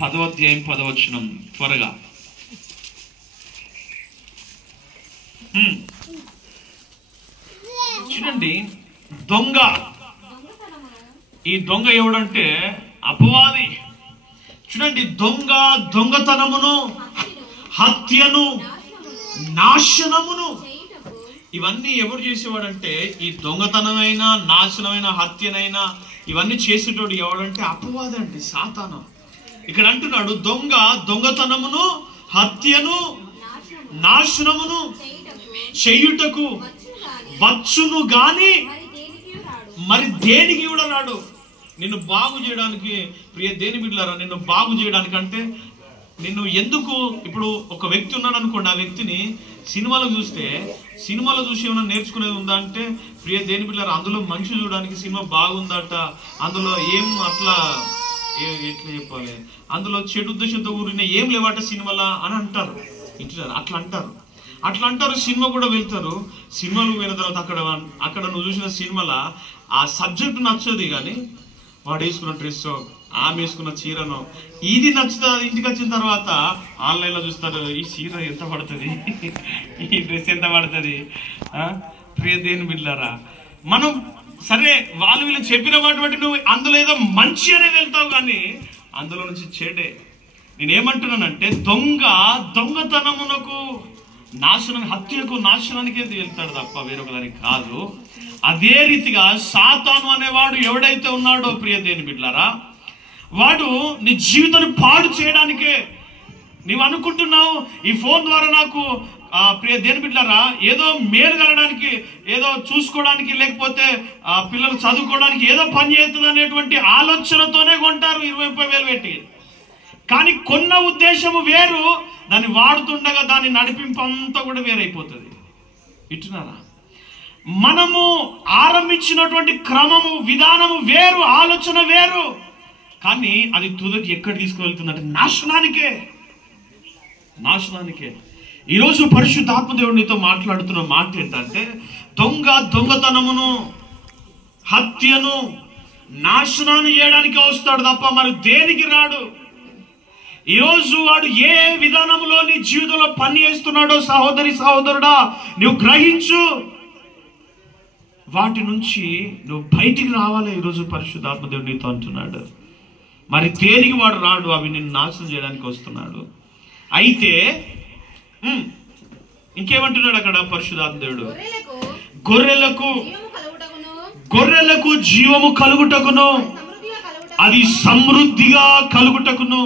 10వ అధ్యాయం 10వ వచనం త్వరగా. చూడండి, ఈ దొంగ ఎవడంటే అపవాది. చూడండి, దొంగ దొంగతనమును, హత్యను, నాశనమును, ఇవన్నీ ఎవరు చేసేవాడంటే ఈ దొంగతనమైనా, నాశనమైన, హత్యనైనా ఇవన్నీ చేసేటోడు ఎవడంటే అపవాది అండి, సాతాను. ఇక్కడ అంటున్నాడు దొంగ దొంగతనమును, హత్యను, నాశనమును చేయుటకు వచ్చును గాని మరి దేనికి కూడా రాడు. నిన్ను బాగు చేయడానికి, ప్రియ దేని బిడ్డలారా, నిన్ను బాగు చేయడానికి అంటే నిన్ను ఎందుకు, ఇప్పుడు ఒక వ్యక్తి ఉన్నాడు అనుకోండి, ఆ వ్యక్తిని సినిమాలో చూస్తే, సినిమాలో చూసి ఏమైనా నేర్చుకునేది ఉందా అంటే, ప్రియ దేని బిడ్డలారా, అందులో మంచి చూడడానికి సినిమా బాగుందట, అందులో ఏం అట్లా ఎట్లా చెప్పాలి, అందులో చెడు ఉద్దేశంతో కూడిన ఏం లేవట సినిమాలా అని అంటారు. ఇంటున్నారు, అట్లా అంటారు. సినిమా కూడా వెళ్తారు. సినిమాలు పోయిన తర్వాత అక్కడ నువ్వు చూసిన సినిమాలో ఆ సబ్జెక్టు నచ్చదు, కానీ వాడు వేసుకున్న డ్రెస్, ఆమె వేసుకున్న చీరను, ఇది నచ్చుతుంది. ఇంటికి వచ్చిన తర్వాత ఆన్లైన్లో చూస్తారు, ఈ చీర ఎంత పడుతుంది, ఈ డ్రెస్ ఎంత పడుతుంది. ప్రియ దేని బిడ్డలారా, మనం సరే వాళ్ళు వీళ్ళు చెప్పిన వాటి బట్టి నువ్వు అందులో ఏదో మంచి అనేది వెళ్తావు, కానీ అందులో నుంచి చెడే. నేనేమంటున్నానంటే దొంగతనమునకు, హత్యకు, నాశనానికి వెళ్తాడు తప్ప వేరొక దానికి కాదు. అదే రీతిగా సాతాను అనేవాడు ఎవడైతే ఉన్నాడో ప్రియ దేని బిడ్డలారా, వాడు నీ జీవితాన్ని పాడు చేయడానికే. నీవు అనుకుంటున్నావు ఈ ఫోన్ ద్వారా నాకు ప్రియ దేని బిడ్డలారా ఏదో మేలు కలగడానికి, ఏదో చూసుకోవడానికి, లేకపోతే పిల్లలు చదువుకోవడానికి ఏదో పని చేస్తుంది అనేటువంటి ఆలోచనతోనే కొంటారు 20-30 వేలు పెట్టి. కానీ కొన్న ఉద్దేశము వేరు, దాన్ని వాడుతుండగా దాని నడిపింపు అంతా కూడా వేరైపోతుంది. ఇటున్నారా, మనము ఆరంభించినటువంటి క్రమము, విధానము వేరు, ఆలోచన వేరు, కానీ అది తుదకి ఎక్కడ తీసుకువెళ్తుందంటే నాశనానికే. ఈరోజు పరిశుద్ధాత్మ దేవునితో మాట్లాడుతున్న మాట ఏంటంటే దొంగతనమును, హత్యను, నాశనాన్ని చేయడానికి వస్తాడు తప్ప మరి దేనికి రాడు. ఈరోజు వాడు ఏ విధానంలో నీ జీవితంలో పని చేస్తున్నాడో సహోదరి సహోదరుడా నువ్వు గ్రహించు. వాటి నుంచి నువ్వు బయటికి రావాలి. ఈరోజు పరిశుద్ధాత్మ దేవుడు నీతో అంటున్నాడు, మరి దేనికి వాడు రాడు, అవి నిన్ను నాశనం చేయడానికి వస్తున్నాడు. అయితే ఇంకేమంటున్నాడు అక్కడ పరిశుద్ధాత్మ దేవుడు, గొర్రెలకు జీవము కలుగుటకును, అది సమృద్ధిగా కలుగుటకును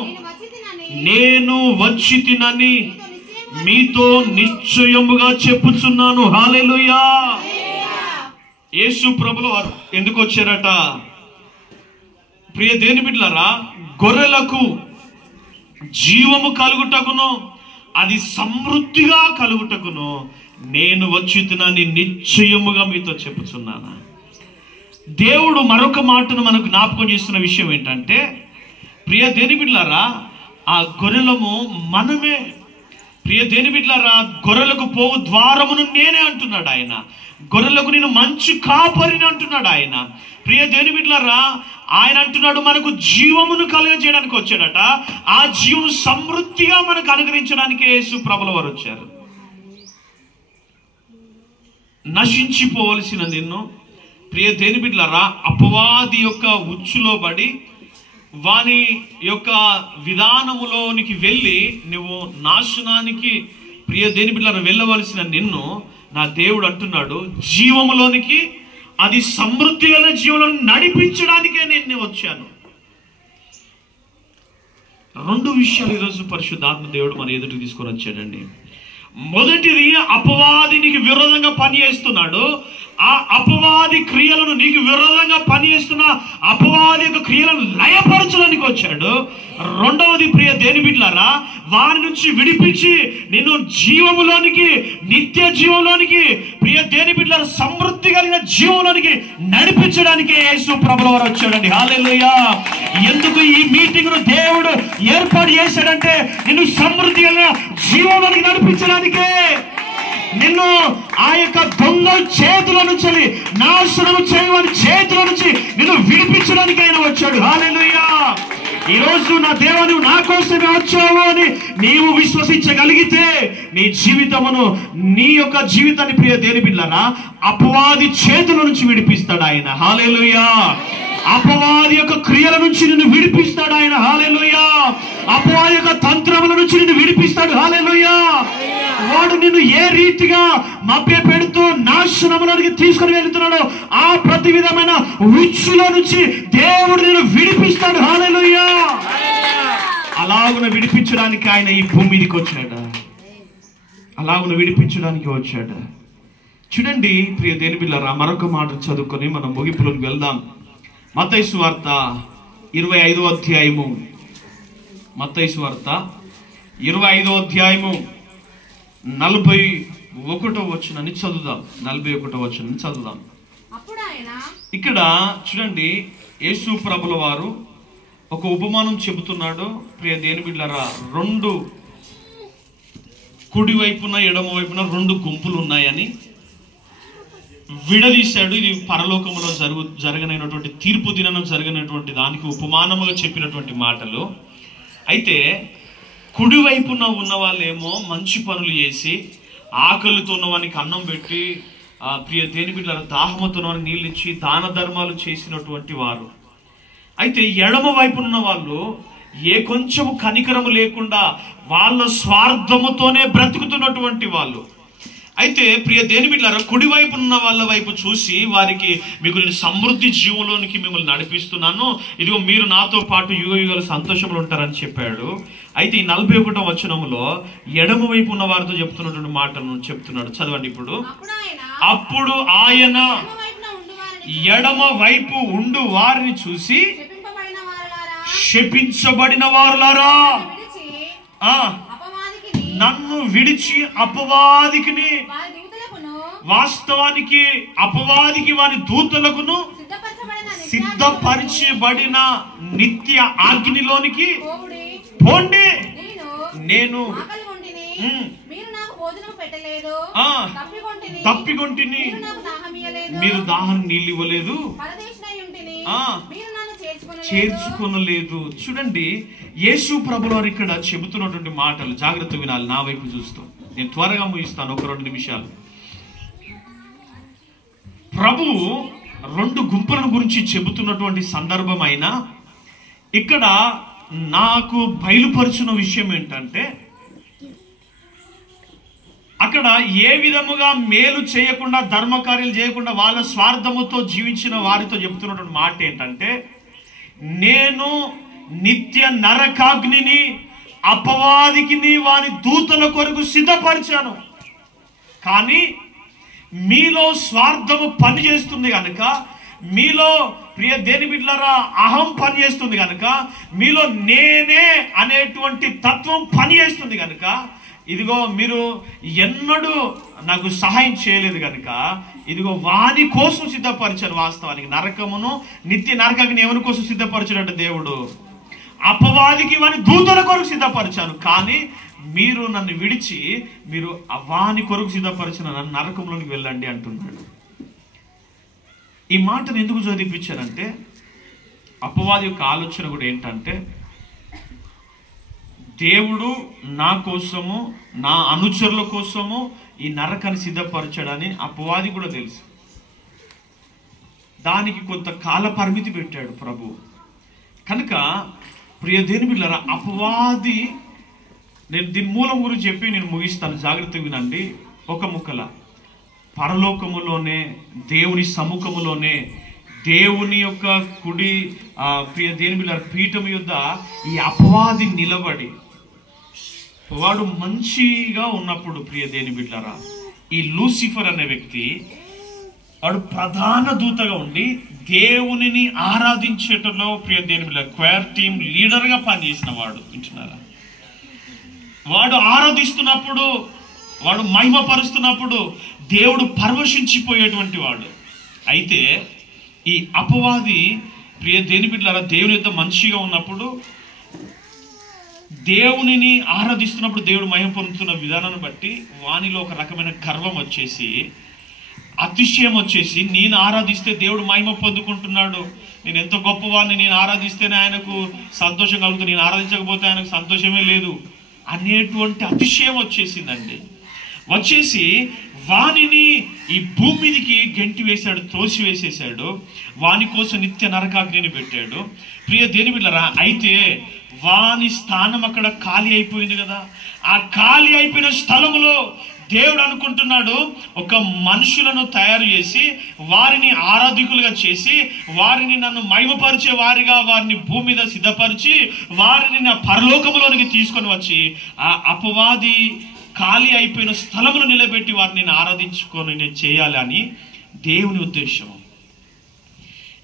నేను వచ్చి తినని మీతో నిశ్చయముగా చెప్పుచున్నాను. హల్లెలూయా. యేసు ప్రభువు వారు ఎందుకు వచ్చారట? ప్రియ దేని బిడ్డలారా, గొర్రెలకు జీవము కలుగుటకును, అది సమృద్ధిగా కలుగుటకును నేను వచ్చి తినని నిశ్చయముగా మీతో చెప్పుచున్నాను. దేవుడు మరొక మాటను మనకు జ్ఞాపకం చేస్తున్న విషయం ఏంటంటే, ప్రియ దేని బిడ్డలారా, ఆ గొర్రెలము మనమే. ప్రియ దేని బిడ్డలారా, గొర్రెలకు పోవు ద్వారమును నేనే అంటున్నాడు ఆయన. గొర్రెలకు నేను మంచి కాపరిని అంటున్నాడు ఆయన. ప్రియ దేని బిడ్డలారా, ఆయన అంటున్నాడు మనకు జీవమును కలుగజేయడానికి వచ్చాడట. ఆ జీవము సమృద్ధిగా మనకు అనుగ్రహించడానికి యేసు ప్రభుల వారు వచ్చారు. నశించిపోవలసిన నిన్ను, ప్రియ దేని బిడ్డలారా, అపవాది యొక్క ఉచ్చులో పడి వాని యొక్క విధానములోనికి వెళ్ళి నువ్వు నాశనానికి, ప్రియ దేని బిడ్డలారా, వెళ్ళవలసిన నిన్ను నా దేవుడు అంటున్నాడు జీవములోనికి, అది సమృద్ధి గల జీవంలో నడిపించడానికే నేను వచ్చాను. 2 విషయాలు ఈరోజు పరిశుద్ధాత్మ దేవుడు మన ఎదుటికి తీసుకొని వచ్చాడండి. మొదటిది, అపవాది నీకు విరోధంగా పనిచేస్తున్నాడు. ఆ అపవాది క్రియలను, నీకు విరోధంగా పనిచేస్తున్న అపవాది యొక్క క్రియలను లయపరచడానికి వచ్చాడు. రెండవది, ప్రియ దేని బిడ్డలారా, వారి నుంచి విడిపించి నిన్ను జీవములోనికి, నిత్య జీవంలోనికి, ప్రియ దేని బిడ్డలారా, సమృద్ధి కలిగిన జీవంలోనికి నడిపించడానికి యేసు ప్రభువు వారు వచ్చాడండి. హల్లెలూయా. ఎందుకు ఈ మీటింగ్ ను దేవుడు ఏర్పాటు చేశాడంటే నిన్ను సమృద్ధి కలిగిన జీవంలోనికి నడిపించడానికే. నిన్ను ఆ యొక్క దొంగ చేతుల నుంచి, నాశనం చేయని చేతుల నుంచి నిన్ను విడిపించడానికి ఆయన వచ్చాడు. హల్లెలూయా. ఈరోజు నా దేవా, నువ్వు నా కోసమే వచ్చావు అని నీవు విశ్వసించగలిగితే నీ జీవితమును, నీ యొక్క జీవితాన్ని, ప్రియ దేని బిడ్డలారా, అపవాది చేతుల నుంచి విడిపిస్తాడు ఆయన. హల్లెలూయా. అపవాది యొక్క క్రియల నుంచి నిన్ను విడిపిస్తాడు ఆయన. హల్లెలూయా. నుంచి నిన్ను విడిపిస్తాడు. హల్లెలూయా. వాడు నిన్ను ఏ రీతిగా మభ్య పెడుతూ నాశనంలోనికి తీసుకుని వెళ్తున్నాడో ఆ ప్రతి విధమైన ఉచ్చులో నుంచి దేవుడు నిన్ను విడిపిస్తాడు. హల్లెలూయా. అలాగున విడిపించడానికి ఆయన ఈ భూమి మీదకి వచ్చాడు. అలాగున విడిపించడానికి వచ్చాడు. చూడండి ప్రియ దేవుని బిడ్డలారా, మరొక మాట చదువుకొని మనం ముగింపులోకి వెళ్దాం. మత్తయి సువార్త 25వ అధ్యాయము. మత్తయి సువార్త 25వ అధ్యాయము 41వ వచనాన్ని చదువుదాం. 41వ వచనాన్ని చదువుదాం. ఇక్కడ చూడండి, యేసు ప్రభుల వారు ఒక ఉపమానం చెబుతున్నాడు. ప్రియ దేవుని బిడ్డలారా, రెండు కుడి వైపున ఎడమ వైపున రెండు గుంపులు ఉన్నాయని విడదీశాడు. ఇది పరలోకంలో జరగనైనటువంటి తీర్పు దినం జరగనటువంటి దానికి ఉపమానముగా చెప్పినటువంటి మాటలు. అయితే కుడి వైపున ఉన్న వాళ్ళేమో మంచి పనులు చేసి ఆకలితో ఉన్నవానికి అన్నం పెట్టి, ప్రియ దేవుని బిడ్డలారా, దాహముతో ఉన్నవానికి నీళ్ళు ఇచ్చి దాన ధర్మాలు చేసినటువంటి వారు. అయితే ఎడమ వైపున ఉన్న వాళ్ళు ఏ కొంచెము కనికరము లేకుండా వాళ్ళ స్వార్థముతోనే బ్రతుకుతున్నటువంటి వాళ్ళు. అయితే ప్రియ దేవుని బిడ్డలారా, కుడివైపు ఉన్న వాళ్ళ వైపు చూసి వారికి, మీకు నేను సమృద్ధి జీవంలోనికి మిమ్మల్ని నడిపిస్తున్నాను, ఇదిగో మీరు నాతో పాటు యుగ యుగాలు సంతోషంలో ఉంటారని చెప్పాడు. అయితే ఈ 41వ వచనంలో ఎడమ వైపు ఉన్న వారితో చెప్తున్నటువంటి మాటను చెప్తున్నాడు. చదవండి ఇప్పుడు. అప్పుడు ఆయన ఎడమ వైపు ఉండు వారిని చూసి, శపించబడిన వారులారా, నన్ను విడిచి అపవాదికిని, వాస్తవానికి అపవాదికి వారి దూతలకును సిద్ధపరచబడిన నిత్య అగ్నిలోనికి పోండి. నేను తప్పికొంటిని, మీరు దాహం నీళ్ళు ఇవ్వలేదు, చేర్చుకొనలేదు. చూడండి, యేసు ప్రభుల వారు ఇక్కడ చెబుతున్నటువంటి మాటలు జాగ్రత్త వినాలి. నా వైపు చూస్తూ నేను త్వరగా ముగిస్తాను, ఒక 2 నిమిషాలు. ప్రభువు రెండు గుంపులను గురించి చెబుతున్నటువంటి సందర్భం అయినా ఇక్కడ నాకు బయలుపరుచున్న విషయం ఏంటంటే, అక్కడ ఏ విధముగా మేలు చేయకుండా ధర్మకార్యాలు చేయకుండా వాళ్ళ స్వార్థముతో జీవించిన వారితో చెబుతున్నటువంటి మాట ఏంటంటే, నేను నిత్య నరకాగ్నిని అపవాదికిని వారి దూతల కొరకు సిద్ధపరిచాను. కానీ మీలో స్వార్థము పని చేస్తుంది కనుక, మీలో ప్రియ దేవుని బిడ్డలారా అహం పని చేస్తుంది కనుక, మీలో నేనే అనేటువంటి తత్వం పని చేస్తుంది కనుక, ఇదిగో మీరు ఎన్నడూ నాకు సహాయం చేయలేదు కనుక, ఇదిగో వాని కోసం సిద్ధపరిచాను. వాస్తవానికి నరకమును నిత్య నరకాగ్ని ఎవరి కోసం సిద్ధపరిచాడంటే దేవుడు అపవాదికి వాని దూతల కొరకు సిద్ధపరిచాను. కానీ మీరు నన్ను విడిచి మీరు వాని కొరకు సిద్ధపరిచిన నన్ను నరకంలోనికి వెళ్ళండి అంటున్నాడు. ఈ మాటను ఎందుకు చదివించానంటే, అపవాది యొక్క ఆలోచన కూడా ఏంటంటే, దేవుడు నా కోసము నా అనుచరుల కోసము ఈ నరకాన్ని సిద్ధపరచాడని అపవాది కూడా తెలుసు. దానికి కొంత కాల పరిమితి పెట్టాడు ప్రభు. కనుక ప్రియ దేవుని బిడ్డలారా, అపవాది, నేను దీని మూలం గురించి చెప్పి నేను ముగిస్తాను, జాగ్రత్తగా వినండి. ఒక ముక్కల పరలోకములోనే దేవుని సముఖములోనే దేవుని యొక్క కుడి ప్రియ దేవుని బిడ్డలారా పీఠం యొద్ద ఈ అపవాది నిలబడి, వాడు మంచిగా ఉన్నప్పుడు ప్రియ దేవుని బిడ్డలారా, ఈ లూసిఫర్ అనే వ్యక్తి వాడు ప్రధాన దూతగా ఉండి దేవునిని ఆరాధించేటలో ప్రియ దేవుని బిడ్డలారా క్వైర్ టీమ్ లీడర్గా పనిచేసిన వాడు. వింటున్నారా? వాడు ఆరాధిస్తున్నప్పుడు, వాడు మహిమపరుస్తున్నప్పుడు దేవుడు పరవశించిపోయేటువంటి వాడు. అయితే ఈ అపవాది ప్రియ దేవుని బిడ్డలారా దేవుని యొక్క మంచిగా ఉన్నప్పుడు, దేవునిని ఆరాధిస్తున్నప్పుడు దేవుడు మహిమ పొందుతున్న విధానాన్ని బట్టి వానిలో ఒక రకమైన గర్వం వచ్చేసి, అతిశయం వచ్చేసి, నేను ఆరాధిస్తే దేవుడు మహిమ పొందుకుంటున్నాడు, నేను ఎంత గొప్పవాడిని, నేను ఆరాధిస్తేనే ఆయనకు సంతోషం కలుగుతుంది, నేను ఆరాధించకపోతే ఆయనకు సంతోషమే లేదు అనేటువంటి అతిశయం వచ్చేసిందండి. వచ్చేసి వానిని ఈ భూమి మీదకి గెంటి వేశాడు, త్రోసి వేసేసాడు. వాని కోసం నిత్య నరకాగ్నిని పెట్టాడు. ప్రియ దేవుని బిడ్డలారా, అయితే వాని స్థానం అక్కడ ఖాళీ అయిపోయింది కదా. ఆ ఖాళీ అయిపోయిన స్థలములో దేవుడు అనుకుంటున్నాడు, ఒక మనుషులను తయారు చేసి వారిని ఆరాధికులుగా చేసి వారిని నన్ను మహిమపరిచే వారిగా వారిని భూమి మీద సిద్ధపరిచి వారిని నా పరలోకములోనికి తీసుకొని వచ్చి ఆ అపవాది ఖాళీ అయిపోయిన స్థలమును నిలబెట్టి వారిని నేను ఆరాధించుకొని నేను చేయాలి అని దేవుని ఉద్దేశం.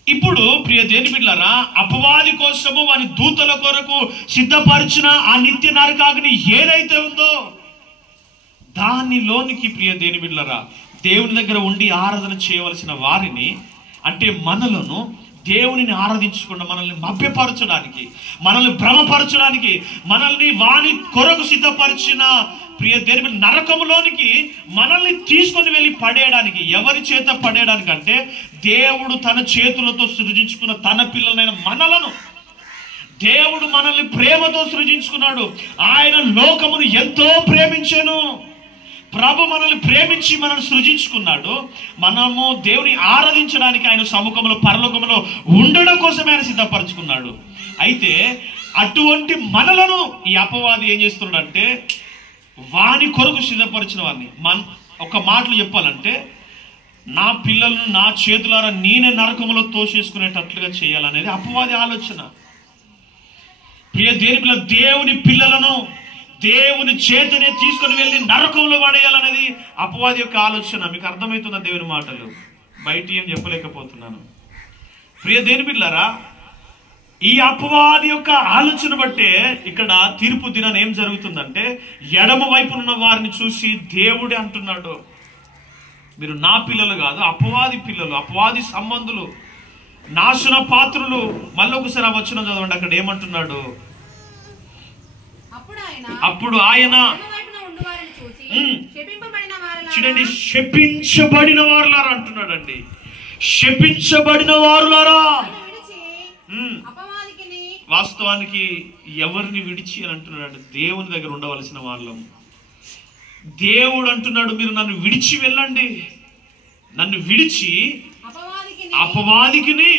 ఇప్పుడు ప్రియ దేవుని బిడ్డలారా, అపవాది కోసము వారి దూతల కొరకు సిద్ధపరిచిన ఆ నిత్య నరకాగ్ని ఏదైతే ఉందో దానిలోనికి ప్రియ దేవుని బిడ్డలారా దేవుని దగ్గర ఉండి ఆరాధన చేయవలసిన వారిని, అంటే మనలను దేవునిని ఆరాధించకుండా మనల్ని మభ్యపరచడానికి, మనల్ని భ్రమపరచడానికి, మనల్ని వాని కొరకు సిద్ధపరిచిన ప్రియ దేవుని నరకములోనికి మనల్ని తీసుకొని వెళ్ళి పడేయడానికి. ఎవరి చేత పడేయడానికి అంటే దేవుడు తన చేతులతో సృజించుకున్న తన పిల్లలైన మనలను దేవుడు మనల్ని ప్రేమతో సృజించుకున్నాడు. ఆయన లోకమును ఎంతో ప్రేమించెను. ప్రభు మనల్ని ప్రేమించి మనల్ని సృజించుకున్నాడు. మనము దేవుని ఆరాధించడానికి ఆయన సముఖంలో పరలోకంలో ఉండడం కోసమే ఆయన సిద్ధపరచుకున్నాడు. అయితే అటువంటి మనలను ఈ అపవాది ఏం చేస్తున్నాడంటే వాని కొరకు సిద్ధపరిచిన వారిని, ఒక మాటలు చెప్పాలంటే నా పిల్లలను నా చేతులారా నేనే నరకములో తోసేసుకునేటట్లుగా చేయాలనేది అపవాది ఆలోచన. ప్రియ దేవుని పిల్లలను దేవుని చేతనే తీసుకొని వెళ్ళి నరకంలో పడేయాలనేది అపవాది యొక్క ఆలోచన. మీకు అర్థమవుతుందా దేవుని మాటలు? బయట ఏం చెప్పలేకపోతున్నాను. ప్రియ దేవుని బిడ్డలారా, ఈ అపవాది యొక్క ఆలోచన బట్టే ఇక్కడ తీర్పు దినాన ఏం జరుగుతుందంటే ఎడమ వైపునున్న వారిని చూసి దేవుడే అంటున్నాడు, మీరు నా పిల్లలు కాదు, అపవాది పిల్లలు, అపవాది సంబంధులు, నాశన పాత్రులు. మళ్ళీ ఒకసారి ఆ వచనం చదవండి. అక్కడ ఏమంటున్నాడు? అప్పుడు ఆయన చూడండి, శపించబడిన వారులారా అంటున్నాడండి. శపించబడిన వారులారా. వాస్తవానికి ఎవరిని విడిచి అని అంటున్నాడు? దేవుని దగ్గర ఉండవలసిన వాళ్ళం. దేవుడు అంటున్నాడు, మీరు నన్ను విడిచి వెళ్ళండి. నన్ను విడిచి అపవాదికిని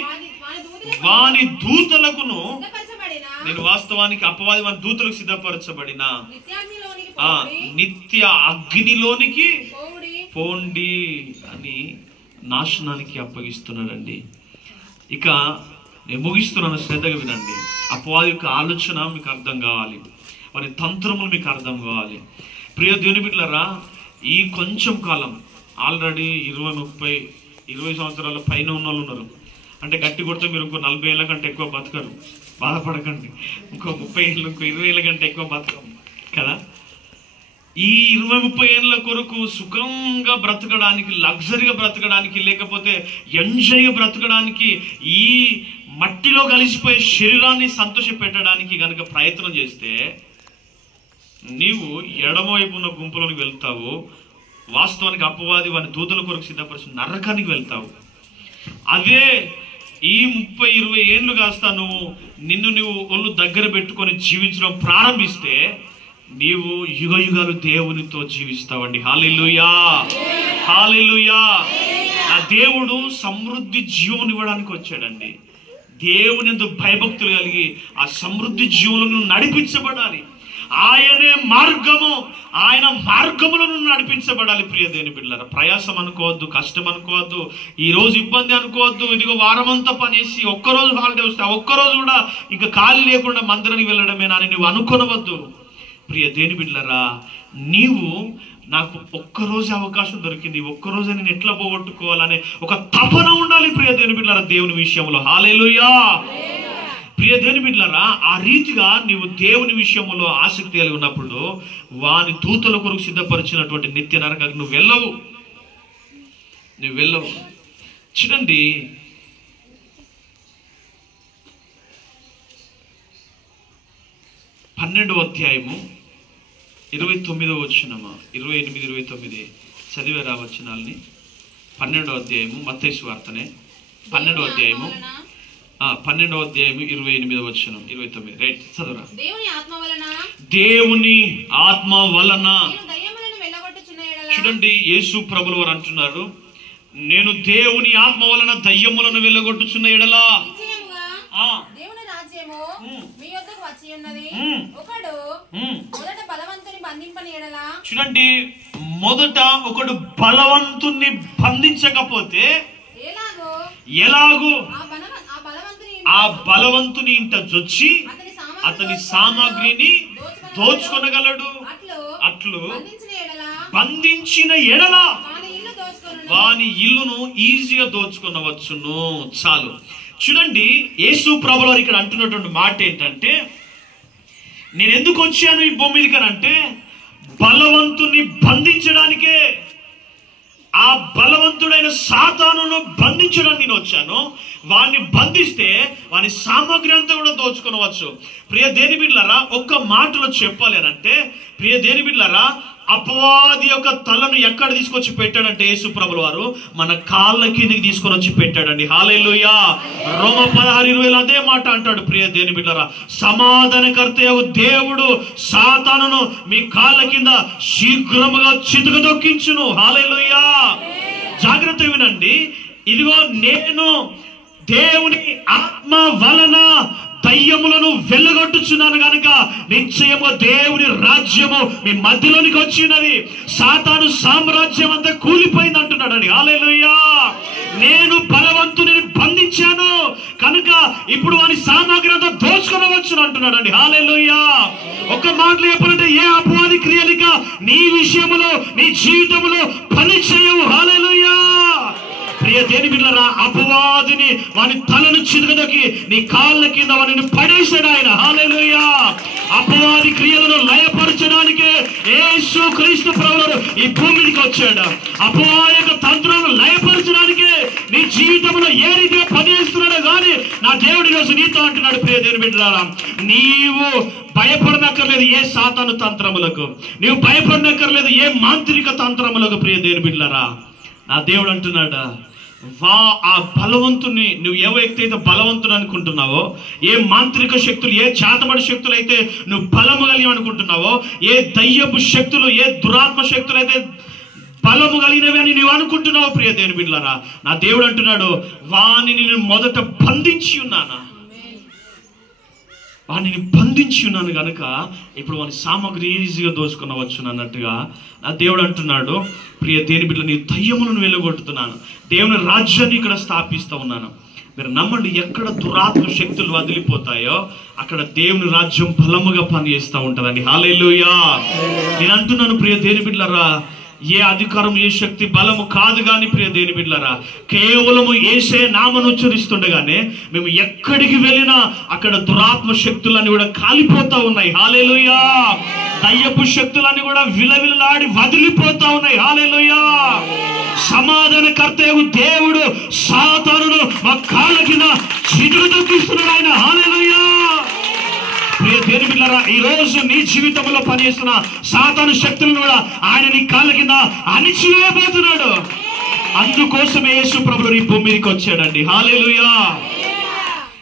వాని దూతలకును, నేను వాస్తవానికి అపవాది వాని దూతలకు సిద్ధపరచబడిన నిత్య అగ్నిలోనికి పోండి అని నాశనానికి అప్పగిస్తున్నాడండి. ఇక నేను ముగిస్తున్నాను, శ్రద్ధగా వినండి. అపవాది యొక్క ఆలోచన మీకు అర్థం కావాలి, వారి తంత్రములు మీకు అర్థం కావాలి. ప్రియ దేవుని బిడ్డలారా, ఈ కొంచెం కాలం ఆల్రెడీ 20 సంవత్సరాల పైన ఉన్న వాళ్ళు ఉన్నారు. అంటే గట్టి కొడితే మీరు ఇంకో 40 ఏళ్ళ కంటే ఎక్కువ బతకరు, బాధపడకండి. ఇంకో 30 ఏళ్ళు, ఇంకో 20 ఏళ్ళ కంటే ఎక్కువ బతకం కదా. ఈ 20-30 ఏళ్ళ కొరకు సుఖంగా బ్రతకడానికి, లగ్జరీగా బ్రతకడానికి, లేకపోతే ఎంజాయ్గా బ్రతకడానికి, ఈ మట్టిలో కలిసిపోయే శరీరాన్ని సంతోష పెట్టడానికి కనుక ప్రయత్నం చేస్తే నీవు ఎడమవైపు ఉన్న గుంపులోకి వెళ్తావు. వాస్తవానికి అపవాది వాని దూతల కొరకు సిద్ధపరిచిన నరకానికి వెళ్తావు. అదే ఈ 30-20 ఏళ్ళు కాస్త నువ్వు ఒళ్ళు దగ్గర పెట్టుకొని జీవించడం ప్రారంభిస్తే నీవు యుగ యుగాలు దేవునితో జీవిస్తావండి. హల్లెలూయా, హల్లెలూయా. ఆ దేవుడు సమృద్ధి జీవం ఇవ్వడానికి వచ్చాడండి. దేవుని యందు భయభక్తులు కలిగి ఆ సమృద్ధి జీవులను నడిపించబడాలి. ఆయనే మార్గము, ఆయన మార్గములో నడిపించబడాలి. ప్రియ దేవుని బిడ్డలారా, ప్రయాసం అనుకోవద్దు, కష్టం అనుకోవద్దు, ఈ రోజు ఇబ్బంది అనుకోవద్దు. ఇదిగో వారమంతా పనేసి ఒక్కరోజు హాలిడే వస్తే ఒక్కరోజు కూడా ఇంకా ఖాళీ లేకుండా మందిరానికి వెళ్ళడమేనా అని నువ్వు అనుకోనవద్దు. ప్రియ దేవుని బిడ్డలారా, నీవు నాకు ఒక్కరోజు అవకాశం దొరికింది, ఒక్కరోజు నేను ఎట్లా పోగొట్టుకోవాలనే ఒక తపన ఉండాలి ప్రియ దేవుని బిడ్డలారా దేవుని విషయంలో. హల్లెలూయా. ప్రియ దేవుని బిడ్డలారా, ఆ రీతిగా నీవు దేవుని విషయంలో ఆసక్తి కలిగి ఉన్నప్పుడు వాని దూతల కొరకు సిద్ధపరిచినటువంటి నిత్య నరకానికి నువ్వు వెళ్ళవు. చూడండి, 12వ అధ్యాయము 29వ వచనమా 28-29 చదివే వచనాల్ని. 12వ అధ్యాయము మత్తయి సువార్తనే 12వ అధ్యాయము 28వ వచనం 29. రైట్, చదువురా. దేవుని ఆత్మ వలన చూడండి, యేసు ప్రభుల వారు అంటున్నారు, నేను దేవుని ఆత్మ వలన దయ్యములను వెళ్ళగొట్టుచున్న ఎడలా దేవుని రాజ్యము మీ యొద్దకు వచ్చి ఉన్నది. ఒకడు మొదట బలవంతుని బంధింపని ఎడలా. చూడండి, మొదట ఒకడు బలవంతుని బంధించకపోతే ఎలాగో ఆ బలవంతుని ఇంట జొచ్చి అతని సామాగ్రిని దోచుకొనగలడు. అట్లు బంధించిన ఎడల వాని ఇల్లును ఈజీగా దోచుకొనవచ్చును. చాలు. చూడండి, యేసు ప్రభువు ఇక్కడ అంటున్నటువంటి మాట ఏంటంటే, నేను ఎందుకు వచ్చాను ఈ భూమి మీదకి అంటే బలవంతుని బంధించడానికే. ఆ బలవంతుడైన సాతానును బంధించడానికి నేను వచ్చాను. వాడిని బంధిస్తే వాని సామగ్రి అంతా కూడా దోచుకొనవచ్చు. ప్రియ దేని బిడ్డలారా, ఒక్క మాటలో చెప్పాలి అని అంటే, ప్రియ దేని బిడ్డలారా, అపవాది యొక్క తలను ఎక్కడ తీసుకొచ్చి పెట్టాడంటే యేసు ప్రభుల వారు మన కాళ్ళ కిందికి తీసుకొని వచ్చి పెట్టాడండి. హల్లెలూయా. రోమ 16:20 అదే మాట అంటాడు. ప్రియ దేని బిడ్డలారా, సమాధానకర్తయగు దేవుడు సాతానును మీ కాళ్ళ కింద శీఘ్రముగా చితకదొక్కించును. హల్లెలూయా. జాగ్రత్త వినండి. ఇదిగో నేను దేవుని ఆత్మ వలన దయ్యములను వెళ్ళగొట్టుచున్నాను గనుక నిశ్చయము దేవుని రాజ్యము మీ మధ్యలోనికి వచ్చినది. సాతాను సామ్రాజ్యం అంతా కూలిపోయింది అంటున్నాడని. హల్లెలూయా. నేను బలవంతుని బంధించాను కనుక ఇప్పుడు వాని సామాగ్రి అంతా దోచుకొనవచ్చును అంటున్నాడండి. హల్లెలూయా. ఒక మాటలు చెప్పాలంటే ఏ అపవాది క్రియలిక నీ విషయంలో నీ జీవితంలో పని చేయవు. హల్లెలూయా. ప్రియ దేని బిడ్డలారా, అపవాదిని వాని తలను చితకదొక్కి నీ కాళ్ళ కింద వాడిని పడేశాడు ఆయన. హల్లెలూయా. అపవాది క్రియలను లయపరచడానికే యేసు క్రీస్తు ప్రభువు ఈ భూమికి వచ్చాడు. అపవాది యొక్క తంత్రాలను లయపరచడానికే నీ జీవితంలో ఏ రీతిగా పనిచేస్తున్నాడో కానీ నా దేవుడి రోజు నీతో అంటున్నాడు. ప్రియ దేని బిడ్డలారా, నీవు భయపడనక్కర్లేదు ఏ సాతాను తంత్రములకు, నీవు భయపడనక్కర్లేదు ఏ మాంత్రిక తంత్రములకు. ప్రియ దేని బిడ్డలారా, నా దేవుడు అంటున్నాడా, ఆ బలవంతుని నువ్వు ఏ వ్యక్తి అయితే బలవంతుడు అనుకుంటున్నావో, ఏ మాంత్రిక శక్తులు, ఏ చేతబడి శక్తులు అయితే నువ్వు బలము కలిగి అనుకుంటున్నావో, ఏ దయ్యపు శక్తులు, ఏ దురాత్మ శక్తులు అయితే బలము కలిగినవి అని నువ్వు అనుకుంటున్నావు. ప్రియ దేని బిడ్డలారా, నా దేవుడు అంటున్నాడు, వానిని నేను మొదట బంధించి ఉన్నాను, వాడిని బంధించి ఉన్నాను కనుక ఇప్పుడు వాని సామాగ్రి ఈజీగా దోచుకునవచ్చు అన్నట్టుగా నా దేవుడు అంటున్నాడు. ప్రియ దేని బిడ్డలు, నీ దయ్యములను వెళ్ళగొట్టుతున్నాను, దేవుని రాజ్యాన్ని ఇక్కడ స్థాపిస్తూ ఉన్నాను. మీరు నమ్మండి, ఎక్కడ దురాత్మ శక్తులు వదిలిపోతాయో అక్కడ దేవుని రాజ్యం బలముగా పనిచేస్తూ ఉంటుందండి. హల్లెలూయా. నేను అంటున్నాను ప్రియ దేని బిడ్డలారా, ఏ అధికారం ఏ శక్తి బలము కాదు కానీ ప్రియ దేని బిడ్డలారా, కేవలము యేసే నామమును ఉచ్చరిస్తుండగానే మేము ఎక్కడికి వెళ్ళినా అక్కడ దురాత్మ శక్తులన్నీ కూడా కాలిపోతా ఉన్నాయి. హల్లెలూయా. దయ్యపు శక్తులన్నీ కూడా విలవిలలాడి వదిలిపోతా ఉన్నాయి. హల్లెలూయా. సమాధానకర్తయగు దేవుడు సాతానును మా కాళ్ళ కింద చితకదొక్కిస్తున్నాడు ఆయన. హల్లెలూయా. ప్రియ దేని బిడ్డలారా, ఈ రోజు నీ జీవితంలో పనిచేస్తున్న సాతాను శక్తులను కూడా ఆయన నీ కాళ్ళ కింద అణిచివేయబోతున్నాడు. అందుకోసమే యేసు ప్రభువు ఈ భూమి మీదకి వచ్చాడండి. హల్లెలూయా.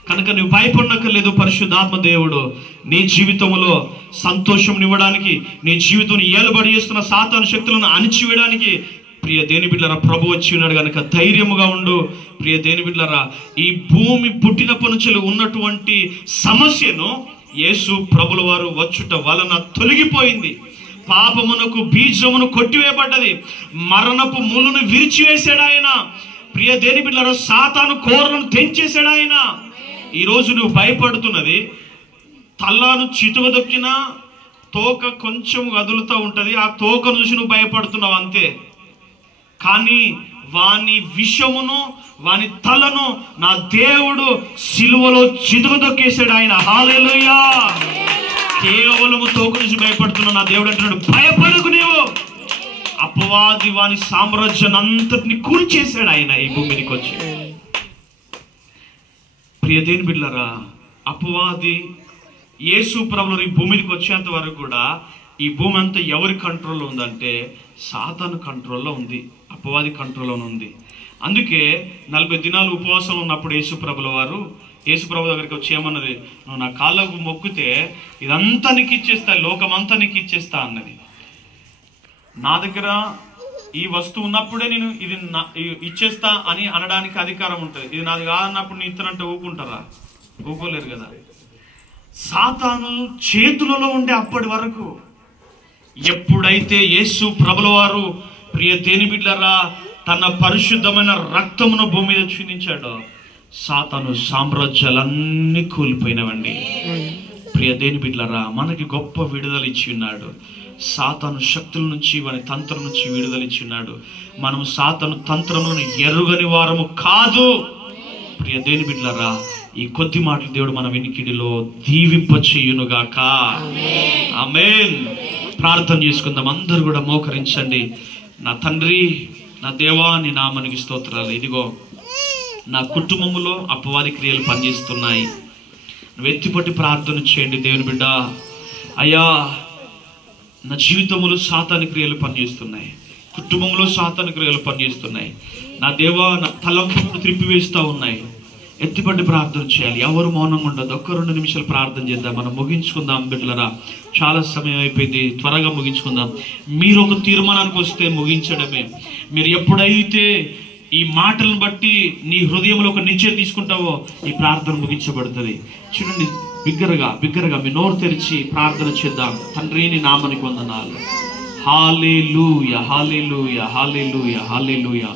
కనుక నువ్వు భయపడనక్కర్లేదు. పరిశుద్ధాత్మ దేవుడు నీ జీవితంలో సంతోషం ఇవ్వడానికి, నీ జీవితం ఏలుబడి చేస్తున్న సాతాను శక్తులను అణిచివేయడానికి ప్రియ దేని బిడ్డలారా ప్రభు వచ్చి ఉన్నాడు కనుక ధైర్యముగా ఉండు. ప్రియ దేని బిడ్డలారా, ఈ భూమి పుట్టినప్పటి నుంచి ఉన్నటువంటి సమస్యను యేసు ప్రభుల వారు వచ్చుట వలన తొలగిపోయింది. పాపమునకు బీజమును కొట్టివేయబడ్డది, మరణపు ముళ్ళును విరిచివేశాడు ఆయన. ప్రియ దేని బిడ్డలారా, సాతాను కోరలను తెంచేశాడు ఆయన. ఈరోజు నువ్వు భయపడుతున్నది, తల్లాను చితుగదొక్కినా తోక కొంచెం కదులుతూ ఉంటుంది, ఆ తోకను చూసి నువ్వు భయపడుతున్నావు అంతే. కానీ వాని విషమును వాని తలను నా దేవుడు సిలువలో చితుగదొక్కేశాడు ఆయన. హల్లెలూయా. కేవలము తోక నుంచి భయపడుతున్నా నా దేవుడు అంటున్నాడు, భయపడకు నీవు. అపవాది వాని సామ్రాజ్యాన్ని అంతటిని కూల్చేశాడు ఆయన ఈ భూమికి వచ్చి. ప్రియ దేని బిడ్డలారా, అపవాది యేసు ప్రభువు ఈ భూమికి వచ్చేంత వరకు కూడా ఈ భూమి అంతా ఎవరి కంట్రోల్లో ఉందంటే సాతాను కంట్రోల్లో ఉంది, అపవాది కంట్రోల్లో ఉంది. అందుకే 40 దినాలు ఉపవాసం ఉన్నప్పుడు యేసు ప్రభు దగ్గరికి వచ్చి ఏమన్నది, నువ్వు నా కాళ్ళకు మొక్కితే ఇదంతా నీకు ఇచ్చేస్తా, లోకమంతా నీకు ఇచ్చేస్తా అన్నది. నా దగ్గర ఈ వస్తువు ఉన్నప్పుడే నేను ఇది ఇచ్చేస్తా అని అనడానికి అధికారం ఉంటుంది. ఇది నాది కాదన్నప్పుడు నేను ఇస్తానంటే ఊకుంటారా? ఊకోలేరు కదా. సాతాను చేతులలో ఉండే అప్పటి వరకు, ఎప్పుడైతే యేసు ప్రభుల వారు ప్రియ దేని బిడ్డలారా తన పరిశుద్ధమైన రక్తమును భూమి మీద చిందించాడో, సాతాను సామ్రాజ్యాలన్నీ కూలిపోయినవండి. ప్రియ దేని బిడ్డలారా మనకి గొప్ప విడుదల ఇచ్చి ఉన్నాడు. సాతాను శక్తుల నుంచి, వాని తంత్రం నుంచి విడుదల ఇచ్చి ఉన్నాడు. మనము సాతాను తంత్రములను ఎరుగని వారము కాదు. ప్రియ దేని బిడ్డలారా ఈ కొద్ది మాటలు దేవుడు మన వినికిడిలో దీవింప చేయునుగాక. ఆమేన్. ప్రార్థన చేసుకుందాం. అందరూ కూడా మోకరించండి. నా తండ్రి, నా దేవా, నీ నామానికి స్తోత్రాలు. ఇదిగో నా కుటుంబంలో అపవాది క్రియలు పనిచేస్తున్నాయి. నువ్వు ఎత్తిపట్టి ప్రార్థన చేయండి. దేవుని బిడ్డ, అయ్యా నా జీవితంలో సాతాను క్రియలు పనిచేస్తున్నాయి, కుటుంబంలో సాతాను క్రియలు పనిచేస్తున్నాయి. నా దేవా నా తలంపులను త్రిప్పివేస్తూ ఉన్నాయి. ఎత్తిపట్టి ప్రార్థన చేయాలి. ఎవరు మౌనంగా ఉండదు. 1-2 నిమిషాలు ప్రార్థన చేద్దాం. మనం ముగించుకుందాం బిడ్డలరా. చాలా సమయం అయిపోయింది. త్వరగా ముగించుకుందాం. మీరు ఒక తీర్మానానికి వస్తే ముగించడమే. మీరు ఎప్పుడైతే ఈ మాటలను బట్టి నీ హృదయంలో ఒక నిశ్చయం తీసుకుంటావో ఈ ప్రార్థన ముగించబడుతుంది. చూడండి, బిగ్గరగా మీ నోరు తెరిచి ప్రార్థన చేద్దాం. తండ్రి నీ నామానికి వందనాలు. హల్లెలూయా, హల్లెలూయా, హల్లెలూయా, హల్లెలూయా.